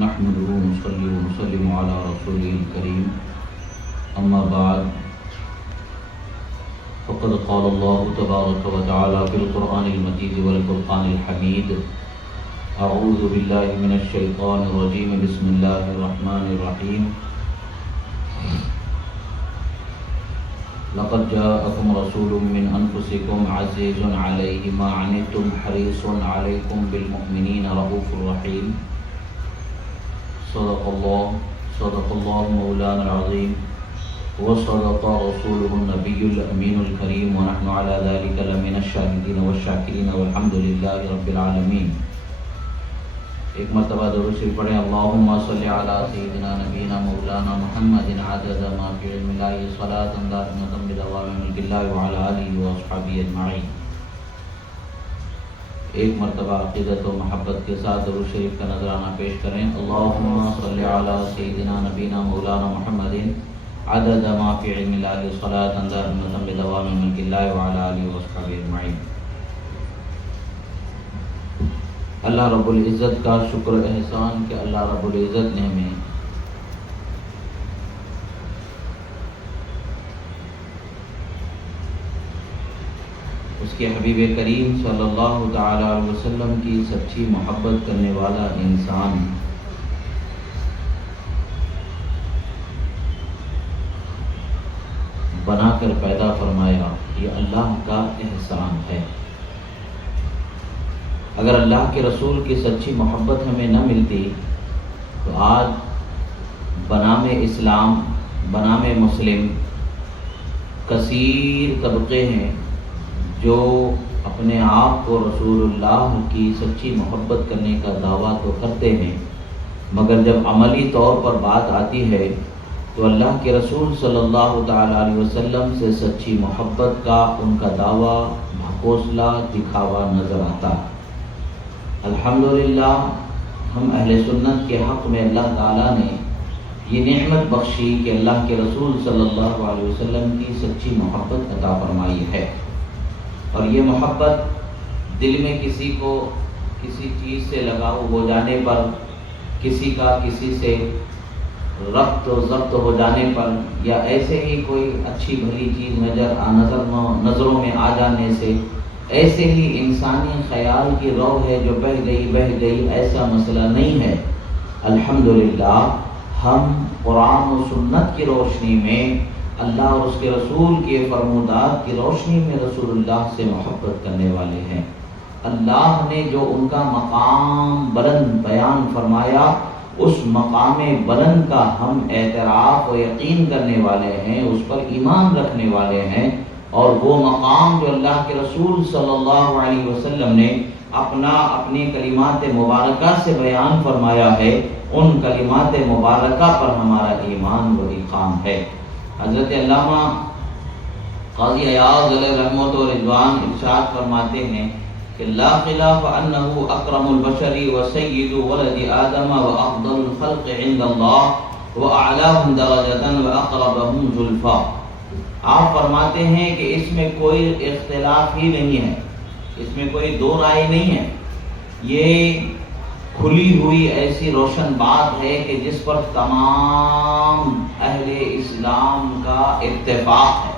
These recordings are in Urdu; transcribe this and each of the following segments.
نحمده ونصلي ونسلم على رسوله الكريم أما بعد فقد قال الله تبارك وتعالى في القرآن المجيد والفرقان الحميد أعوذ بالله من الشيطان الرجيم بسم الله الرحمن الرحيم لقد جاءكم رسول من أنفسكم عزيز عليه ما عنتم حريص عليكم بالمؤمنين رؤوف رحيم صدق الله مولانا العظيم وصدق رسوله النبي الأمين الكريم ونحن على ذلك لمن الشاهدين والشاكرين والحمد لله رب العالمين. ایک مرتبہ درود شریف پڑھیں. اللہم صلی علی سیدنا نبینا مولانا محمد عدد ما فی علم اللہ صلاۃ دائمۃ بدوام ملک اللہ وعلی آلہ واصحابہ اجمعین. ایک مرتبہ عقیدت و محبت کے ساتھ درود شریف کا نذرانہ پیش کریں. اللہم صلی علی سیدنا نبینا مولانا محمد عدد ما فی علم اللہ صلاۃ دائمۃ بدوام ملک اللہ وعلی آلہ واصحابہ اجمعین. اللہ رب العزت کا شکر و احسان کہ اللہ رب العزت نے ہمیں اس کے حبیب کریم صلی اللہ تعالی علیہ وسلم کی سچی محبت کرنے والا انسان بنا کر پیدا فرمایا. یہ اللہ کا احسان ہے. اگر اللہ کے رسول کی سچی محبت ہمیں نہ ملتی تو آج بنام اسلام بنام مسلم کثیر طبقے ہیں جو اپنے آپ کو رسول اللہ کی سچی محبت کرنے کا دعویٰ تو کرتے ہیں مگر جب عملی طور پر بات آتی ہے تو اللہ کے رسول صلی اللہ تعالی علیہ وسلم سے سچی محبت کا ان کا دعویٰ بھکوسلا دکھاوا نظر آتا. الحمدللہ ہم اہل سنت کے حق میں اللہ تعالیٰ نے یہ نعمت بخشی کہ اللہ کے رسول صلی اللہ علیہ وسلم کی سچی محبت عطا فرمائی ہے. اور یہ محبت دل میں کسی کو کسی چیز سے لگاؤ ہو جانے پر، کسی کا کسی سے ربط و ضبط ہو جانے پر، یا ایسے ہی کوئی اچھی بھلی چیز نظروں میں آ جانے سے، ایسے ہی انسانی خیال کی رو ہے جو بہہ گئی، ایسا مسئلہ نہیں ہے. الحمدللہ ہم قرآن و سنت کی روشنی میں، اللہ اور اس کے رسول کے فرمودات کی روشنی میں رسول اللہ سے محبت کرنے والے ہیں. اللہ نے جو ان کا مقام بلند بیان فرمایا اس مقام بلند کا ہم اعتراف و یقین کرنے والے ہیں، اس پر ایمان رکھنے والے ہیں. اور وہ مقام جو اللہ کے رسول صلی اللہ علیہ وسلم نے اپنی کلمات مبارکہ سے بیان فرمایا ہے، ان کلمات مبارکہ پر ہمارا ایمان و اقام ہے. حضرت علامہ قاضی ایاز علیہ رحمت و رضوان ارشاد فرماتے ہیں کہ لا خلاف انہ اکرم البشر و سید ولد آدم و افضل الخلق عند اللہ و اعلاہم درجۃ و اقربہم زلفا. آپ فرماتے ہیں کہ اس میں کوئی اختلاف ہی نہیں ہے، اس میں کوئی دو رائے نہیں ہے. یہ کھلی ہوئی ایسی روشن بات ہے کہ جس پر تمام اہل اسلام کا اتفاق ہے.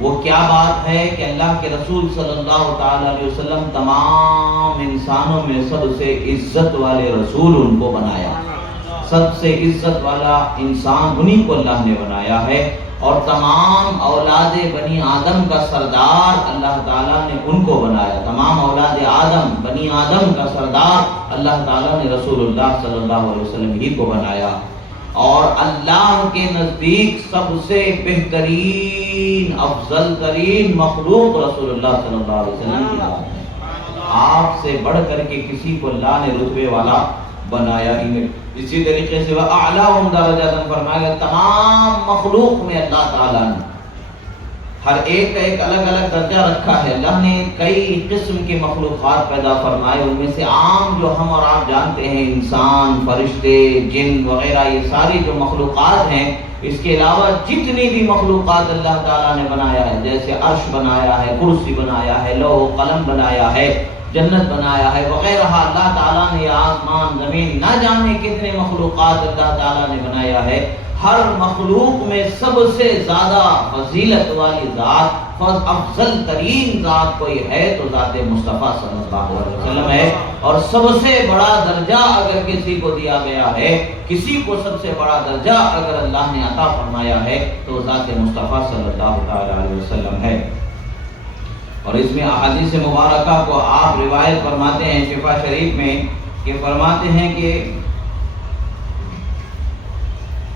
وہ کیا بات ہے کہ اللہ کے رسول صلی اللہ تعالی علیہ وسلم تمام انسانوں میں سب سے عزت والے رسول ان کو بنایا. سب سے عزت والا انسان انہی کو اللہ نے بنایا ہے. اور تمام اولاد بنی آدم کا سردار اللہ تعالیٰ نے ان کو بنایا. تمام اولاد آدم بنی آدم کا سردار اللہ تعالیٰ نے رسول اللہ صلی اللہ علیہ وسلم ہی کو بنایا. اور اللہ کے نزدیک سب سے بہترین افضل ترین مخلوق رسول اللہ صلی اللہ علیہ وسلم کی ذات ہے. آپ سے بڑھ کر کے کسی کو اللہ نے رتبے والا بنایا ہی نہیں. اسی طریقے سے وہ اعلیٰ درجات فرمایا. تمام مخلوق میں اللہ تعالیٰ نے ہر ایک کا ایک الگ الگ درجہ رکھا ہے. اللہ نے کئی قسم کی مخلوقات پیدا فرمائے. ان میں سے عام جو ہم اور آپ جانتے ہیں انسان، فرشتے، جن وغیرہ، یہ ساری جو مخلوقات ہیں. اس کے علاوہ جتنی بھی مخلوقات اللہ تعالیٰ نے بنایا ہے، جیسے عرش بنایا ہے، کرسی بنایا ہے، لوح و قلم بنایا ہے، جنت بنایا ہے وغیرہ. اللہ تعالیٰ نے آسمان زمین نہ جانے کتنے مخلوقات اللہ تعالیٰ نے بنایا ہے. ہر مخلوق میں سب سے زیادہ فضیلت والی ذات، افضل ترین ذات کوئی ہے تو ذات مصطفیٰ صلی اللہ علیہ وسلم ہے. اور سب سے بڑا درجہ اگر کسی کو دیا گیا ہے، کسی کو سب سے بڑا درجہ اگر اللہ نے عطا فرمایا ہے تو ذات مصطفیٰ صلی اللہ علیہ وسلم ہے. اور اس میں احادیث مبارکہ کو آپ روایت فرماتے ہیں شفا شریف میں کہ فرماتے ہیں کہ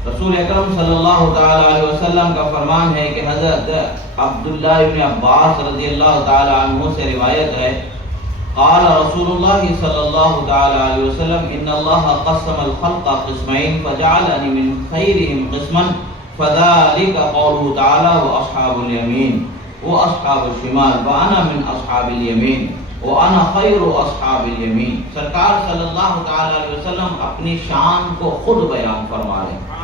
رسول اکرم صلی اللہ تعالی علیہ وسلم کا فرمان ہے کہ حضرت عبداللہ ابن عباس رضی اللہ تعالی عنہ سے روایت ہے قال رسول اللہ صلی اللہ تعالی علیہ وسلم ان اللہ قسم الخلق قسمین فجعلنی من خیرهم قسما فذلك قوله تعالی واصحاب الیمین واصحاب الشمال وانا من اصحاب الیمین وانا خیر اصحاب الیمین. سرکار صلی اللہ تعالی علیہ وسلم اپنی شان کو خود بیان فرما رہے ہیں.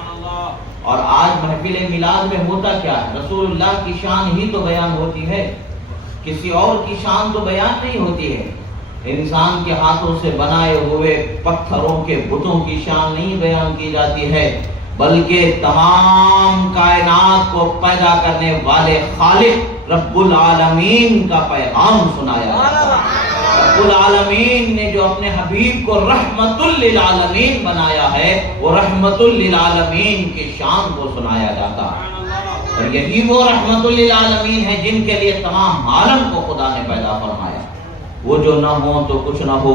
اور آج محفل میلاد میں ہوتا کیا ہے؟ رسول اللہ کی شان ہی تو بیان ہوتی ہے، کسی اور کی شان تو بیان نہیں ہوتی ہے. انسان کے ہاتھوں سے بنائے ہوئے پتھروں کے بتوں کی شان نہیں بیان کی جاتی ہے، بلکہ تمام کائنات کو پیدا کرنے والے خالق رب العالمین کا پیغام سنایا جاتا ہے. رب العالمین نے جو اپنے حبیب کو رحمت للعالمین بنایا ہے وہ رحمت للعالمین کی شان کو سنایا جاتا ہے. اور یہی وہ رحمت للعالمین ہے جن کے لیے تمام عالم کو خدا نے پیدا فرمایا. وہ جو نہ ہو تو کچھ نہ ہو،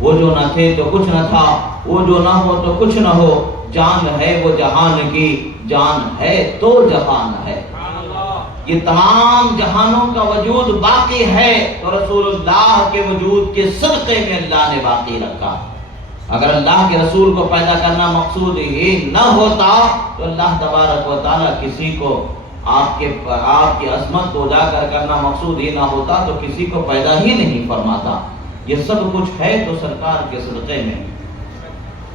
وہ جو نہ تھے تو کچھ نہ تھا، وہ جو نہ ہو تو کچھ نہ ہو. جان ہے وہ جہان کی، جان ہے تو جہان ہے. یہ تمام جہانوں کا وجود باقی ہے تو رسول اللہ کے وجود کے صدقے میں اللہ نے باقی رکھا. اگر اللہ کے رسول کو پیدا کرنا مقصود ہی نہ ہوتا تو اللہ تبارک و تعالیٰ کسی کو آپ کی عظمت کو اجاگر کرنا مقصود ہی نہ ہوتا تو کسی کو پیدا ہی نہیں فرماتا. یہ سب کچھ ہے تو سرکار کے صدقے میں.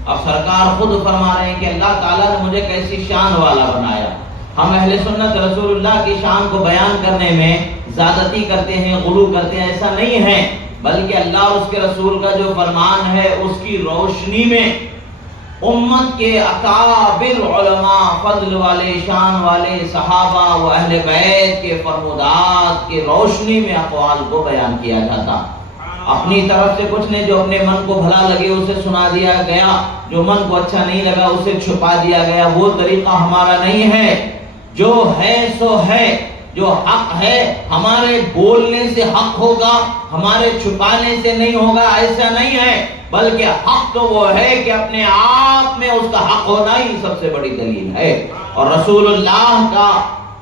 اب سرکار خود فرما رہے ہیں کہ اللہ تعالیٰ نے مجھے کیسی شان والا بنایا. ہم اہل سنت رسول اللہ کی شان کو بیان کرنے میں زیادتی کرتے ہیں، غلو کرتے ہیں، ایسا نہیں ہے، بلکہ اللہ اور اس کے رسول کا جو فرمان ہے اس کی روشنی میں امت کے اکابر علماء، فضل والے، شان والے صحابہ و اہل بیت کے فرمودات کی روشنی میں اقوال کو بیان کیا جاتا. اپنی طرف سے کچھ نے جو اپنے من کو بھلا لگے اسے سنا دیا گیا، جو من کو اچھا نہیں لگا اسے چھپا دیا گیا. وہ طریقہ ہمارا نہیں ہے. جو ہے سو ہے، جو حق ہے ہمارے بولنے سے حق ہوگا، ہمارے چھپانے سے نہیں ہوگا، ایسا نہیں ہے. بلکہ حق تو وہ ہے کہ اپنے آپ میں اس کا حق ہونا ہی سب سے بڑی دلیل ہے. اور رسول اللہ کا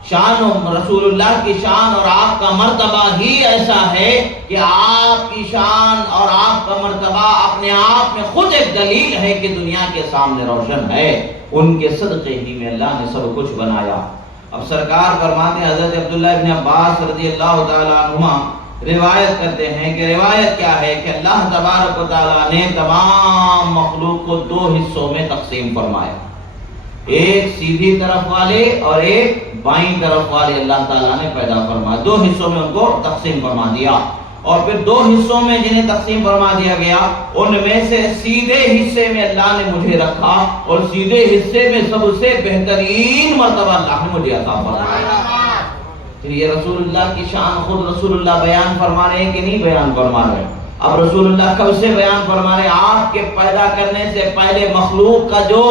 شان، رسول اللہ کی شان اور آپ کا مرتبہ ہی ایسا ہے کہ آپ کی شان اور آپ کا مرتبہ اپنے آپ میں خود ایک دلیل ہے کہ دنیا کے سامنے روشن ہے. ان کے صدقے ہی میں اللہ نے سب کچھ بنایا. اب سرکار فرماتے ہیں، حضرت عبداللہ ابن عباس رضی اللہ تعالی عنہما روایت کرتے ہیں کہ روایت کیا ہے کہ اللہ تبارک و تعالی نے تمام مخلوق کو دو حصوں میں تقسیم فرمایا. ایک سیدھی طرف والے اور ایک بائیں طرف والے اللہ تعالیٰ نے پیدا فرمایا. دو حصوں میں ان کو تقسیم فرما دیا. اور پھر دو حصوں میں جنہیں تقسیم فرما دیا گیا ان میں سے سیدھے حصے میں اللہ نے مجھے رکھا اور سیدھے حصے میں سب سے بہترین مرتبہ اللہ نے مجھے عطا فرمایا. پھر یہ رسول اللہ کی شان خود رسول اللہ بیان فرما رہے ہیں کہ نہیں بیان فرما رہے ہیں؟ اب رسول اللہ کب سے بیان فرما رہے ہیں؟ آپ کے پیدا کرنے سے پہلے مخلوق کا جو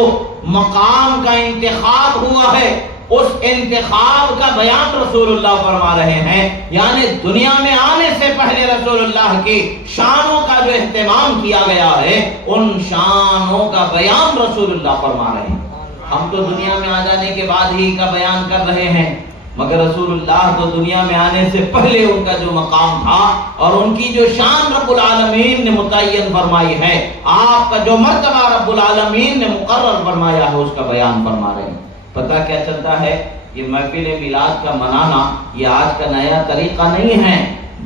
مقام کا انتخاب ہوا ہے اس انتخاب کا بیان رسول اللہ فرما رہے ہیں. یعنی دنیا میں آنے سے پہلے رسول اللہ کی شانوں کا جو اہتمام کیا گیا ہے ان شانوں کا بیان رسول اللہ فرما رہے ہیں. ہم تو دنیا میں آ جانے کے بعد ہی کا بیان کر رہے ہیں، مگر رسول اللہ تو دنیا میں آنے سے پہلے ان کا جو مقام تھا اور ان کی جو شان رب العالمین نے متعین فرمائی ہے، آپ کا جو مرتبہ رب العالمین نے مقرر فرمایا ہے اس کا بیان فرما رہے ہیں. پتہ کیا چلتا ہے؟ یہ محفل میلاد کا منانا یہ آج کا نیا طریقہ نہیں ہے،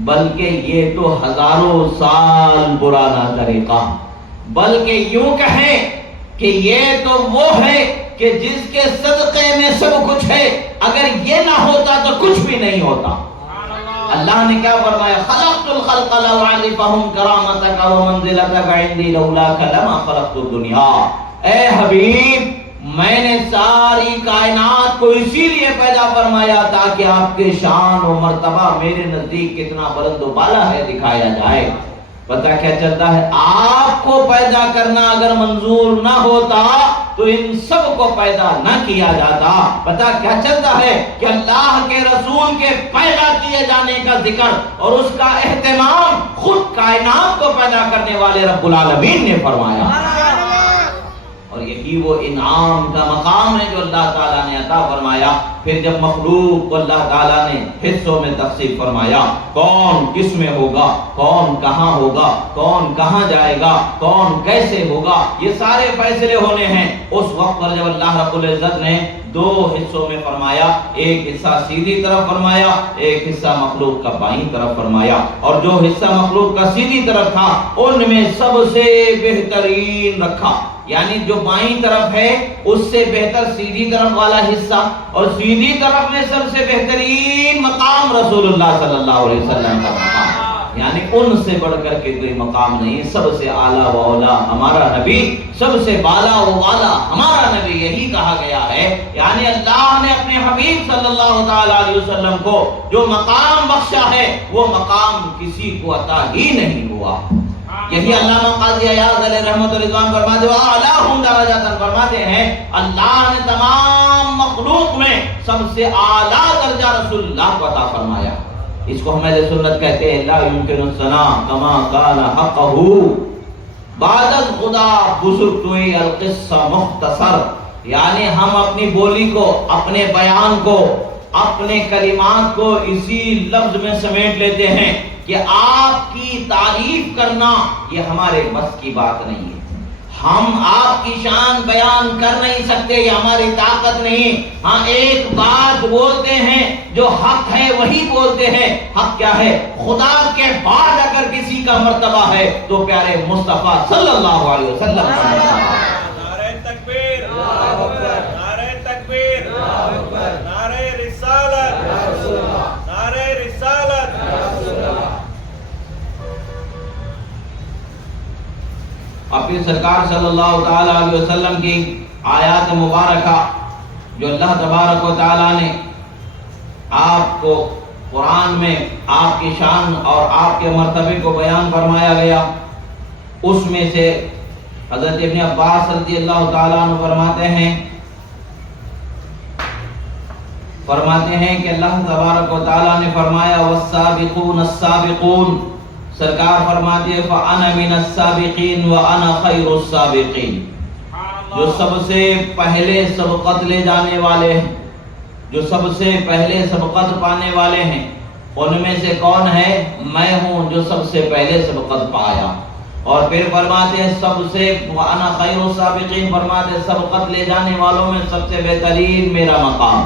بلکہ یہ تو ہزاروں سال پرانا طریقہ، بلکہ یوں کہیں کہ یہ تو وہ ہے کہ جس کے صدقے میں سب کچھ ہے. اگر یہ نہ ہوتا تو کچھ بھی نہیں ہوتا. اللہ نے کیا فرمایا؟ خلقت الخلق لأعرفهم کرامتک ومنزلتک عندی لولاک لما خلقت الدنیا۔ اے حبیب، میں نے ساری کائنات کو اسی لیے پیدا فرمایا تاکہ آپ کے شان و مرتبہ میرے نزدیک کتنا بلند و بالا ہے دکھایا جائے۔ پتہ کیا چلتا ہے؟ آپ کو پیدا کرنا اگر منظور نہ ہوتا تو ان سب کو پیدا نہ کیا جاتا۔ پتہ کیا چلتا ہے کہ اللہ کے رسول کے پیدا کیے جانے کا ذکر اور اس کا اہتمام خود کائنات کو پیدا کرنے والے رب العالمین نے فرمایا، اور یہی وہ انعام کا مقام ہے جو اللہ تعالیٰ نے عطا فرمایا۔ پھر جب مخلوق کو اللہ تعالیٰ نے حصوں میں تقسیم فرمایا، کون کس میں ہوگا، کون کہاں ہوگا، کون کہاں جائے گا، کون کیسے ہوگا، یہ سارے فیصلے ہونے ہیں۔ اس وقت پر جب اللہ رب العزت نے دو حصوں میں فرمایا، ایک حصہ سیدھی طرف فرمایا، ایک حصہ مخلوق کا بائیں طرف فرمایا، اور جو حصہ مخلوق کا سیدھی طرف تھا ان میں سب سے بہترین رکھا، یعنی جو بائیں طرف ہے اس سے بہتر سیدھی طرف والا حصہ، اور سیدھی طرف میں سب سے بہترین مقام رسول اللہ صلی اللہ علیہ وسلم کا مقام، یعنی ان سے بڑھ کر کے کوئی مقام نہیں، سب سے اعلیٰ و اولیٰ ہمارا نبی، سب سے بالا و والا ہمارا نبی، یہی کہا گیا ہے۔ یعنی اللہ نے اپنے حبیب صلی اللہ تعالیٰ علیہ وسلم کو جو مقام بخشا ہے وہ مقام کسی کو عطا ہی نہیں ہوا۔ یہی علامہ قاضی عیاض علیہ رحمۃ و رضوان فرماتے ہیں، اعلیٰہم درجات، فرماتے ہیں اللہ نے تمام مخلوق میں سب سے اعلیٰ درجہ رسول اللہ کو عطا فرمایا۔ اس کو ہم اہل سنت کہتے ہیں لا یمکن الثناء کما کان حقہ بعد الخدا بزرگتوئی القصہ مختصر، یعنی ہم اپنی بولی کو، اپنے بیان کو، اپنے کلمات کو اسی لفظ میں سمیٹ لیتے ہیں کہ آپ کی تعریف کرنا یہ ہمارے بس کی بات نہیں ہے، ہم آپ کی شان بیان کر نہیں سکتے، یہ ہماری طاقت نہیں۔ ہاں ایک بات بولتے ہیں جو حق ہے وہی بولتے ہیں۔ حق کیا ہے؟ خدا کے بعد اگر کسی کا مرتبہ ہے تو پیارے مصطفیٰ صلی اللہ علیہ وسلم کا مرتبہ ہے۔ نعرہ تکبیر، اللہ اکبر، نعرہ تکبیر، اللہ اکبر، نعرہ رسالت، نعرہ رسالت، اور پھر سرکار صلی اللہ تعالیٰ علیہ وسلم کی آیات مبارکہ جو اللہ تبارک و تعالیٰ نے آپ کو قرآن میں آپ کی شان اور آپ کے مرتبے کو بیان فرمایا گیا، اس میں سے حضرت ابن عباس رضی اللہ تعالیٰ عنہ فرماتے ہیں کہ اللہ تبارک و تعالیٰ نے فرمایا والسابقون السابقون، سرکار فرماتے ہیں فَأَنَا مِنَ السَّابِقِينَ وَأَنَا خَيْرُ السَّابِقِينَ، جو سب سے پہلے سبقت لے جانے والے ہیں، جو سب سے پہلے سبقت پانے والے ہیں، ان میں سے کون ہے؟ میں ہوں جو سب سے پہلے سبقت پایا۔ اور پھر فرماتے ہیں سب سے وَأَنَا خَيْرُ السَّابِقِينَ، فرماتے ہیں سبقت لے جانے والوں میں سب سے بہترین میرا مقام۔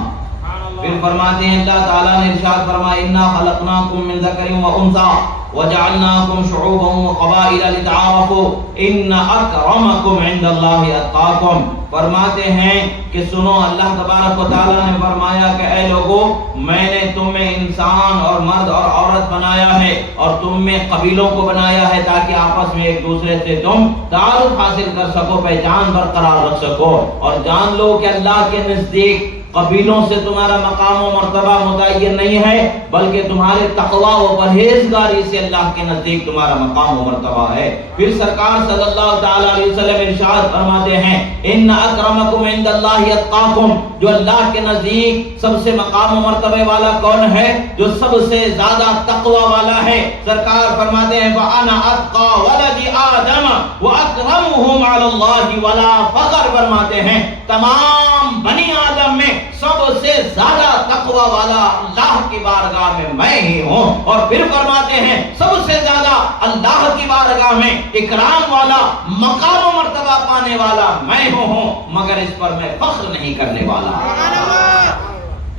پھر فرماتے ہیں اللہ تعالیٰ نے ارشاد فرمایا اِنَّا خَلَقْنَاكُم مِّن ذَكَرٍ وَأُنثَىٰ وَجَعَلْنَاكُمْ شُعُوبًا وَقَبَائِلَ لِتَعَارَفُوا إِنَّ أَكْرَمَكُمْ عِندَ اللَّهِ أَتْقَاكُمْ۔ فرماتے ہیں کہ سنو، اللہ تبارک و تعالیٰ نے فرمایا کہ اے لوگو، میں نے تم میں انسان اور مرد اور عورت بنایا ہے اور تم میں قبیلوں کو بنایا ہے تاکہ آپس میں ایک دوسرے سے تم تعارف حاصل کر سکو، پہچان برقرار رکھ سکو، اور جان لو کہ اللہ کے نزدیک قبیلوں سے تمہارا مقام و مرتبہ متعین نہیں ہے، بلکہ تمہارے تقوی و پرہیزگاری سے اللہ کے نزدیک تمہارا مقام و مرتبہ ہے۔ پھر سرکار صلی اللہ تعالیٰ علیہ وسلم ارشاد فرماتے ہیں ان اکرمکم عند اللہ اتقاکم، جو اللہ کے نزدیک سب سے مقام و مرتبے والا کون ہے؟ جو سب سے زیادہ تقوی والا ہے۔ سرکار فرماتے ہیں فانا اتقى ولد آدم واکرمهم علی اللہ ولا فخر، فرماتے ہیں تمام بنی آدم میں سب سے زیادہ تقوی والا اللہ کی بارگاہ میں میں ہی ہوں، اور پھر فرماتے ہیں سب سے زیادہ اللہ کی بارگاہ میں اکرام والا، مقام و مرتبہ پانے والا میں ہوں، مگر اس پر میں فخر نہیں کرنے والا۔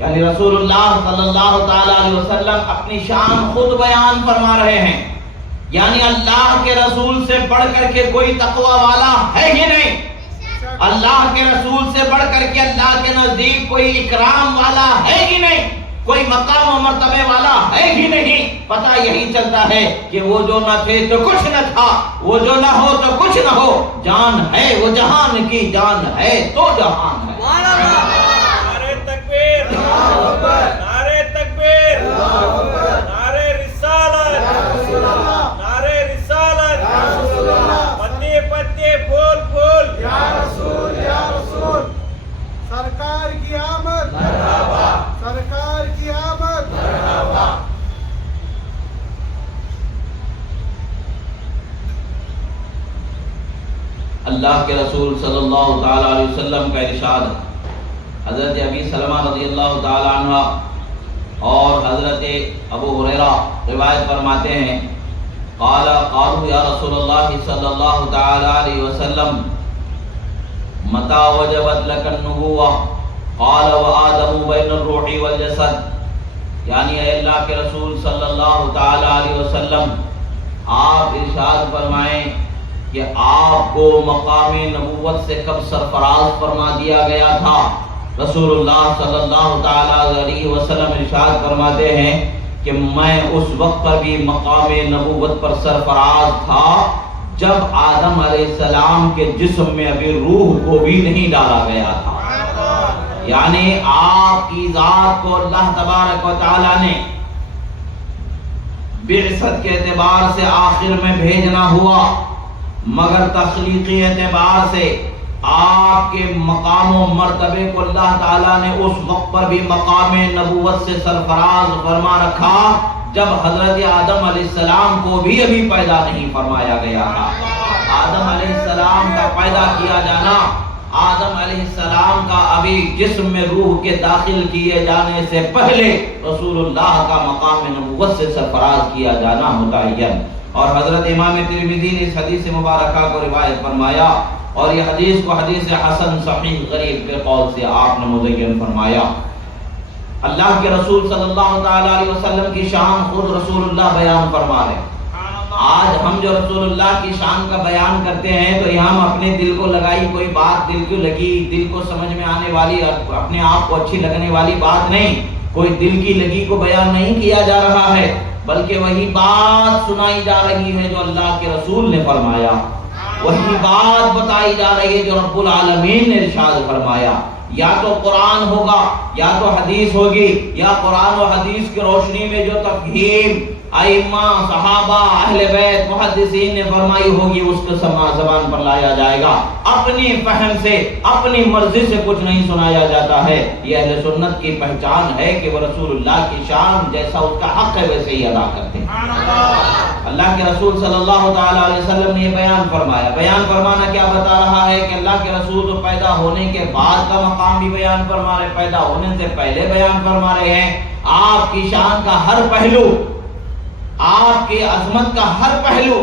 یعنی رسول اللہ صلی اللہ تعالی علیہ وسلم اپنی شان خود بیان فرما رہے ہیں، یعنی اللہ کے رسول سے بڑھ کر کے کوئی تقوی والا ہے ہی نہیں، اللہ کے رسول سے بڑھ کر کے اللہ کے نزدیک کوئی اکرام والا ہے ہی نہیں، کوئی مقام و مرتبے والا ہے ہی نہیں. پتہ یہی چلتا ہے کہ وہ جو نہ تھے تو کچھ نہ تھا، وہ جو نہ ہو تو کچھ نہ ہو. جان ہے وہ جہان کی جان ہے تو جہان ہے. نعرہ تکبیر، نعرہ تکبیر، نعرہ رسالت، نعرہ رسالت، پتے پتے پھول پھول، یا رسول یا رسول. سرکار کی آمد، سرکار کی آمد. اللہ کے رسول صلی اللہ تعالی علیہ وسلم کا ارشاد ہے. حضرت ابی سلمہ رضی اللہ تعالی عنہ اور حضرت ابو ہریرہ روایت فرماتے ہیں قالوا یا رسول اللہ صلی اللہ تعالی علیہ وسلم متى وجبت لك النبوة قال وآدم بین الروح والجسد. یعنی اے اللہ کے رسول صلی اللہ تعالی علیہ وسلم آپ ارشاد فرمائیں کہ آپ کو مقام نبوت سے کب سرفراز فرما دیا گیا تھا. رسول اللہ صلی اللہ تعالی علیہ وسلم ارشاد فرماتے ہیں کہ میں اس وقت پر بھی مقام نبوت پر سرفراز تھا جب آدم علیہ السلام کے جسم میں ابھی روح کو بھی نہیں ڈالا گیا تھا. یعنی آپ کی ذات کو اللہ تبارک و تعالی نے بعثت کے اعتبار سے آخر میں بھیجنا ہوا، مگر تخلیقی اعتبار سے آپ کے مقام و مرتبے کو اللہ تعالیٰ نے اس وقت پر بھی مقام نبوت سے سرفراز فرما رکھا جب حضرت آدم علیہ السلام کو بھی ابھی پیدا نہیں فرمایا گیا تھا. آدم علیہ السلام کا پیدا کیا جانا، آدم علیہ السلام کا ابھی جسم میں روح کے داخل کیے جانے سے پہلے رسول اللہ کا مقام نبوت سے سرفراز کیا جانا متعین. اور حضرت امام ترمذی نے اس حدیث مبارکہ کو روایت فرمایا اور یہ حدیث کو حدیث حسن صحیح غریب کے قول سے آپ نے مزین فرمایا. اللہ کے رسول صلی اللہ تعالی علیہ وسلم کی شان خود رسول اللہ بیان فرما رہے ہیں. آج ہم جو رسول اللہ کی شان کا بیان کرتے ہیں تو یہاں ہم اپنے دل کو لگائی کوئی بات دل کو لگی، دل کو سمجھ میں آنے والی، اپنے آپ کو اچھی لگنے والی بات نہیں، کوئی دل کی لگی کو بیان نہیں کیا جا رہا ہے، بلکہ وہی بات سنائی جا رہی ہے جو اللہ کے رسول نے فرمایا، وہی بات بتائی جا رہی ہے جو رب العالمین نے ارشاد فرمایا. یا تو قرآن ہوگا یا تو حدیث ہوگی، یا قرآن و حدیث کی روشنی میں جو تفہیم ائمہ صحابہ اہل بیت محدثین نے فرمائی ہوگی اس کو زبان پر لایا جائے گا. اپنی فہم سے اپنی مرضی سے کچھ نہیں سنایا جاتا ہے. یہ اہل سنت کی پہچان ہے کہ وہ رسول اللہ کی شان جیسا اس کا حق ہے ویسے ہی ادا کرتے ہیں. اللہ کے رسول صلی اللہ تعالی علیہ وسلم نے یہ بیان فرمایا. بیان فرمانا کیا بتا رہا ہے کہ اللہ کے رسول تو پیدا ہونے کے بعد کا مقام بھی بیان فرما رہے، پیدا ہونے سے پہلے بیان فرما رہے ہیں. آپ کی شان کا ہر پہلو، آپ کی عظمت کا ہر پہلو،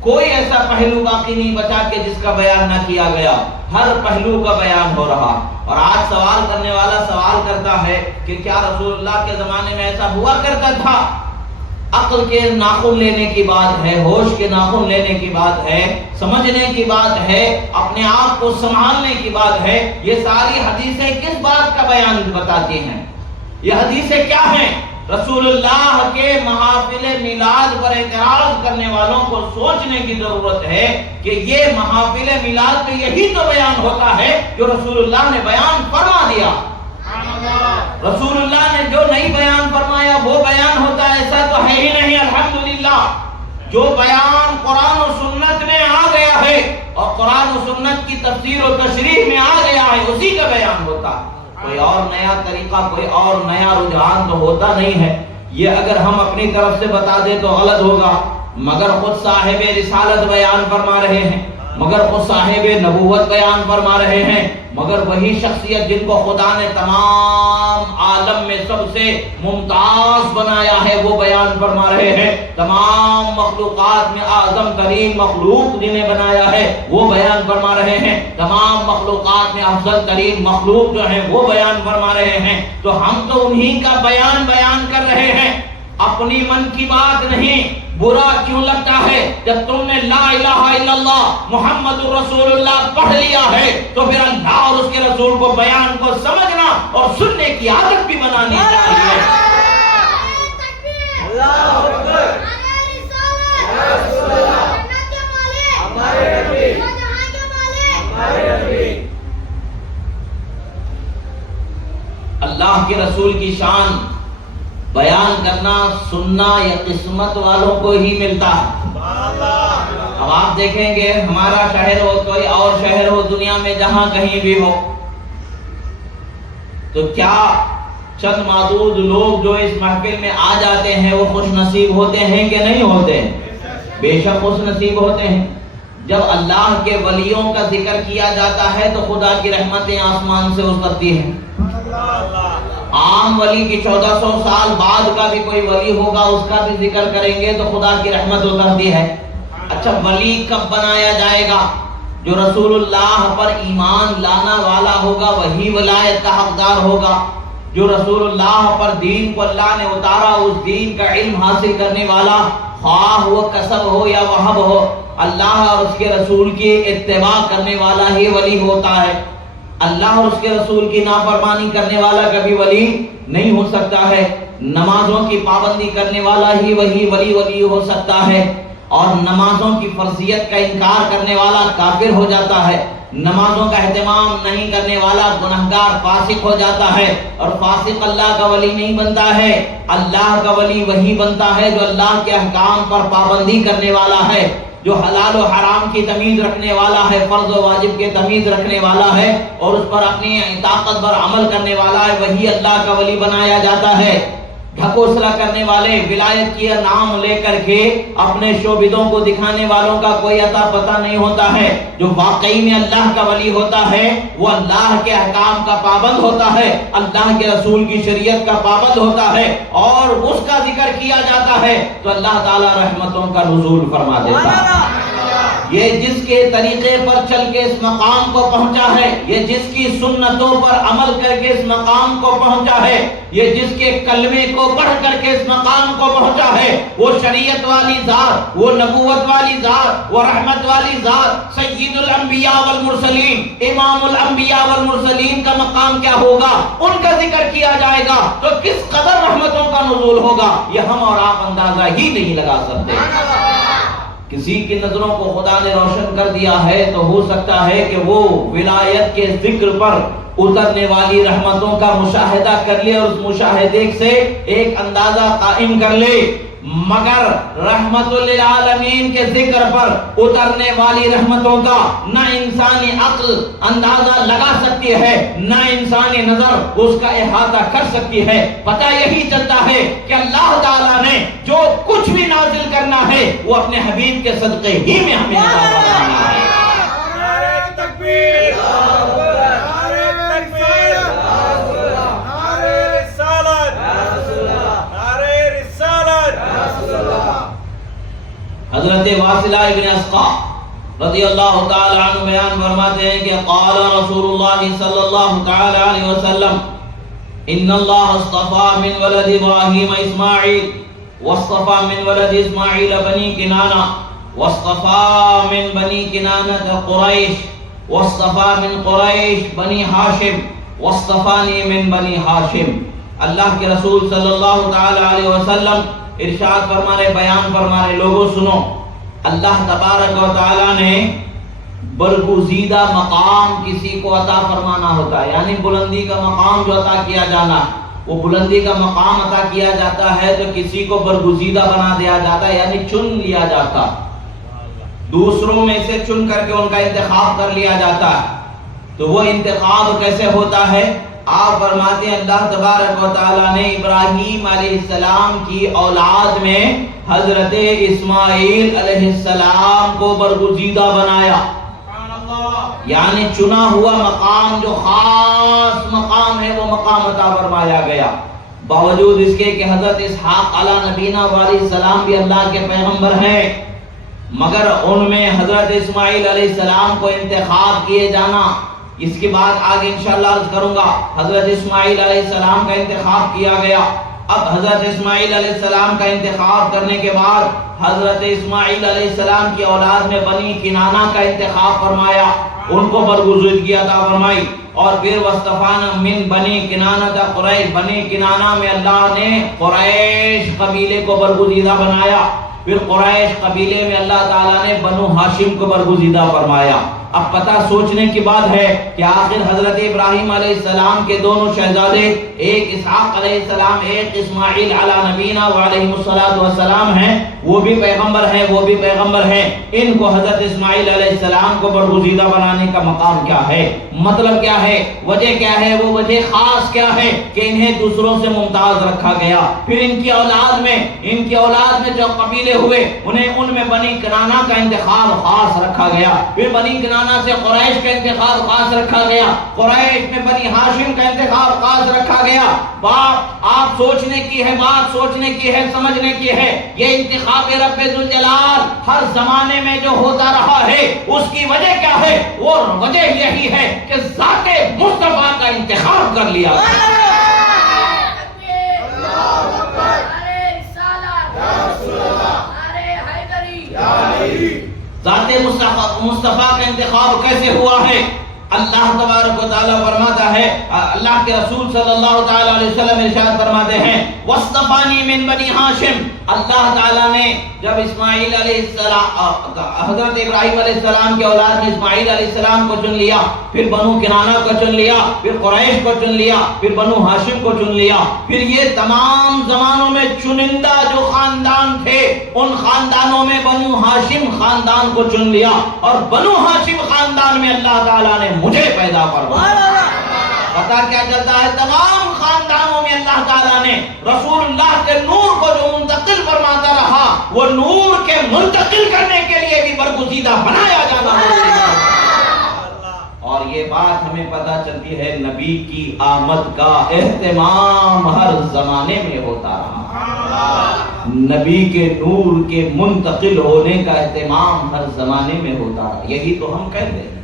کوئی ایسا پہلو باقی نہیں بچا کہ جس کا بیان نہ کیا گیا. ہر پہلو کا بیان ہو رہا. اور آج سوال کرنے والا سوال کرتا ہے کہ کیا رسول اللہ کے زمانے میں ایسا ہوا کرتا تھا؟ عقل کے ناخن لینے کی بات ہے، ہوش کے ناخن لینے کی بات ہے، سمجھنے کی بات ہے، اپنے آپ کو سنبھالنے کی بات ہے. یہ ساری حدیثیں کس بات کا بیان بتاتی ہیں؟ یہ حدیثیں کیا ہیں؟ رسول اللہ کے محافل میلاد پر اعتراض کرنے والوں کو سوچنے کی ضرورت ہے کہ یہ محافل میلاد پہ یہی تو بیان ہوتا ہے جو رسول اللہ نے بیان فرما دیا. رسول اللہ نے جو نہیں بیان فرمایا وہ بیان ہوتا ہے، ایسا تو ہے ہی نہیں. الحمدللہ جو بیان قرآن و سنت میں آ گیا ہے اور قرآن و سنت کی تفسیر و تشریح میں آ گیا ہے اسی کا بیان ہوتا ہے. کوئی اور نیا طریقہ، کوئی اور نیا رجحان تو ہوتا نہیں ہے. یہ اگر ہم اپنی طرف سے بتا دیں تو غلط ہوگا، مگر خود صاحب رسالت بیان فرما رہے ہیں، مگر خود صاحب نبوت بیان فرما رہے ہیں، مگر وہی شخصیت جن کو خدا نے تمام عالم میں سب سے ممتاز بنایا ہے وہ بیان فرما رہے ہیں. تمام مخلوقات میں اعظم ترین مخلوق جنہیں بنایا ہے وہ بیان فرما رہے ہیں. تمام مخلوقات میں افضل ترین مخلوق جو ہیں وہ بیان فرما رہے ہیں. تو ہم تو انہی کا بیان کر رہے ہیں، اپنی من کی بات نہیں. برا کیوں لگتا ہے؟ جب تم نے لا الہ الا اللہ محمد رسول اللہ پڑھ لیا ہے تو پھر اللہ اور اس کے رسول کو بیان کو سمجھنا اور سننے کی عادت بھی بنانی چاہیے. اللہ کے رسول کی شان بیان کرنا سننا یا قسمت والوں کو ہی ملتا ہے۔ اب آپ دیکھیں گے ہمارا شہر ہو کوئی اور شہر ہو دنیا میں جہاں کہیں بھی ہو، تو کیا چند معدود لوگ جو اس محفل میں آ جاتے ہیں وہ خوش نصیب ہوتے ہیں کہ نہیں ہوتے ہیں؟ بے شک خوش نصیب ہوتے ہیں۔ جب اللہ کے ولیوں کا ذکر کیا جاتا ہے تو خدا کی رحمتیں آسمان سے اترتی ہیں۔ عام ولی کی 1400 سال بعد کا بھی کوئی ولی ہوگا، اس کا بھی ذکر کریں گے تو خدا کی رحمت اترتی ہے۔ اچھا ولی کب بنایا جائے گا؟ جو رسول اللہ پر ایمان لانا والا ہوگا وہی ولایت کا حقدار ہوگا۔ جو رسول اللہ پر دین کو اللہ نے اتارا اس دین کا علم حاصل کرنے والا، خواہ وہ کسب ہو یا وہب ہو، اللہ اور اس کے رسول کی اتباع کرنے والا ہی ولی ہوتا ہے۔ اللہ اور اس کے رسول کی نافرمانی کرنے والا کبھی ولی نہیں ہو سکتا ہے۔ نمازوں کی پابندی کرنے والا ہی وہی ولی ہو سکتا ہے، اور نمازوں کی فرضیت کا انکار کرنے والا کافر ہو جاتا ہے۔ نمازوں کا اہتمام نہیں کرنے والا گنہگار فاسق ہو جاتا ہے، اور فاسق اللہ کا ولی نہیں بنتا ہے۔ اللہ کا ولی وہی بنتا ہے جو اللہ کے احکام پر پابندی کرنے والا ہے، جو حلال و حرام کی تمیز رکھنے والا ہے، فرض و واجب کی تمیز رکھنے والا ہے، اور اس پر اپنی طاقت پر عمل کرنے والا ہے، وہی اللہ کا ولی بنایا جاتا ہے۔ ڈھکوسلا کرنے والے، ولایت کی نام لے کر کے اپنے شعبدوں کو دکھانے والوں کا کوئی عطا پتہ نہیں ہوتا ہے۔ جو واقعی میں اللہ کا ولی ہوتا ہے وہ اللہ کے احکام کا پابند ہوتا ہے، اللہ کے رسول کی شریعت کا پابند ہوتا ہے، اور اس کا ذکر کیا جاتا ہے تو اللہ تعالی رحمتوں کا نزول فرما دیتا ہے۔ یہ جس کے طریقے پر چل کے اس مقام کو پہنچا ہے، یہ جس کی سنتوں پر عمل کر کے اس مقام کو پہنچا ہے، یہ جس کے کلمے کو پڑھ کر کے اس مقام کو پہنچا ہے، وہ شریعت والی ذات، وہ نبوت والی ذات، وہ رحمت والی ذات، سید الانبیاء والمرسلین، امام الانبیاء والمرسلین کا مقام کیا ہوگا؟ ان کا ذکر کیا جائے گا تو کس قدر رحمتوں کا نزول ہوگا یہ ہم اور آپ اندازہ ہی نہیں لگا سکتے۔ کسی کی نظروں کو خدا نے روشن کر دیا ہے تو ہو سکتا ہے کہ وہ ولایت کے ذکر پر اترنے والی رحمتوں کا مشاہدہ کر لے اور اس مشاہدے سے ایک اندازہ قائم کر لے، مگر رحمت للعالمین کے ذکر پر اترنے والی رحمتوں کا نہ انسانی عقل اندازہ لگا سکتی ہے، نہ انسانی نظر اس کا احاطہ کر سکتی ہے۔ پتہ یہی چلتا ہے کہ اللہ تعالیٰ نے جو کچھ بھی نازل کرنا ہے وہ اپنے حبیب کے صدقے ہی میں ہمیں عطا فرمانا ہے۔ نعرہ تکبیر، نعرہ تکبیر، نعرہ رسالت، نعرہ رسالت۔ حضرت واصلہ ابن اسقا رضی اللہ تعالی عنہ بیان فرماتے ہیں کہ قال رسول اللہ صلی اللہ تعالی علیہ وسلم ان اللہ اصطفى من ولد ابراہیم اسماعیل واصطفى من ولد اسماعیل بنی کنانہ واصطفى من بنی کنانہ قریش واصطفى من قریش بنی ہاشم واصطفانی من بنی ہاشم۔ اللہ کے رسول صلی اللہ تعالی علیہ وسلم ارشاد فرما رہے، بیان فرما رہے، لوگوں سنو، اللہ تبارک و تعالی نے برگزیدہ مقام کسی کو عطا فرمانا ہوتا ہے، یعنی بلندی کا مقام جو عطا کیا جانا، وہ بلندی کا مقام عطا کیا جاتا ہے تو کسی کو برگزیدہ بنا دیا جاتا ہے، یعنی چن لیا جاتا، دوسروں میں سے چن کر کے ان کا انتخاب کر لیا جاتا ہے۔ تو وہ انتخاب کیسے ہوتا ہے؟ آپ فرماتے ہیں اللہ تبارک و تعالیٰ نے ابراہیم علیہ السلام کی اولاد میں حضرت اسماعیل علیہ السلام کو برگزیدہ بنایا، یعنی چنا ہوا مقام جو خاص مقام ہے وہ مقام عطا فرمایا گیا، باوجود اس کے کہ حضرت اسحاق علیہ نبینا علیہ السلام بھی اللہ کے پیغمبر ہیں، مگر ان میں حضرت اسماعیل علیہ السلام کو انتخاب کیے جانا، اس کے بعد آگے انشاءاللہ عرض کروں گا، حضرت اسماعیل علیہ السلام کا انتخاب کیا گیا۔ اب حضرت اسماعیل علیہ السلام کا انتخاب کرنے کے بعد حضرت اسماعیل علیہ السلام کی اولاد میں بنی کنانہ کا انتخاب فرمایا۔ ان کو برگزیدگی عطا فرمائی. اور پھر وصطفانا من بنی کنانہ قریش، بنی کنانہ میں اللہ نے قریش قبیلے کو برگزیدہ بنایا. پھر قریش قبیلے میں اللہ تعالیٰ نے بنو ہاشم کو برگزیدہ فرمایا. اب پتہ سوچنے کی بات ہے کہ آخر حضرت ابراہیم علیہ السلام کے دونوں شہزادے، ایک اسحاق علیہ السلام، ایک اسماعیل علی نبینا وعلیہ السلام ہیں، وہ بھی پیغمبر ہیں، وہ بھی پیغمبر ہیں. ان کو حضرت اسماعیل علیہ السلام کو برگزیدہ بنانے کا مقام کیا ہے؟ مطلب کیا ہے؟ وجہ کیا ہے؟ وہ وجہ خاص کیا ہے کہ انہیں دوسروں سے ممتاز رکھا گیا. پھر ان کی اولاد میں جو قبیلے ہوئے انہیں ان میں بنی کنانہ کا انتخاب خاص رکھا گیا. پھر بنی کنانہ سے قریش کا انتخاب خاص رکھا گیا. قریش میں بنی ہاشم کا انتخاب خاص رکھا گیا. آپ سوچنے کی ہے، بات سوچنے کی ہے، سمجھنے کی ہے. یہ انتخاب رب ذوالجلال ہر زمانے میں جو ہوتا رہا ہے اس کی وجہ کیا ہے؟ وہ وجہ یہی ہے کہ ذات مصطفیٰ کا انتخاب کر لیا. ذات مصطفیٰ کا انتخاب کیسے ہوا ہے؟ اللہ تبارک و تعالیٰ فرماتا ہے، اللہ کے رسول صلی اللہ تعالیٰ علیہ وسلم ارشاد فرماتے ہیں وَاصْطَفَانِي مِن بَنِي ہاشم. اللہ تعالیٰ نے جب اسماعیل علیہ السلام، حضرت ابراہیم علیہ السلام کے اولاد میں اسماعیل علیہ السلام کو چن لیا، پھر بنو کنانہ کو چن لیا، پھر قریش کو چن لیا، پھر بنو ہاشم کو چن لیا. پھر یہ تمام زمانوں میں چنندہ جو خاندان تھے ان خاندانوں میں بنو ہاشم خاندان کو چن لیا، اور بنو ہاشم خاندان میں اللہ تعالیٰ نے مجھے پیدا فرمایا. پتہ کیا چلتا ہے؟ تمام خاندانوں میں اللہ تعالیٰ نے رسول اللہ کے نور کو جو منتقل فرماتا رہا، وہ نور کے منتقل کرنے کے لیے بھی برگزیدہ بنایا جانا ہے. اور یہ بات ہمیں پتہ چلتی ہے نبی کی آمد کا اہتمام ہر زمانے میں ہوتا رہا. نبی کے نور کے منتقل ہونے کا اہتمام ہر زمانے میں ہوتا رہا. یہی تو ہم کہتے ہیں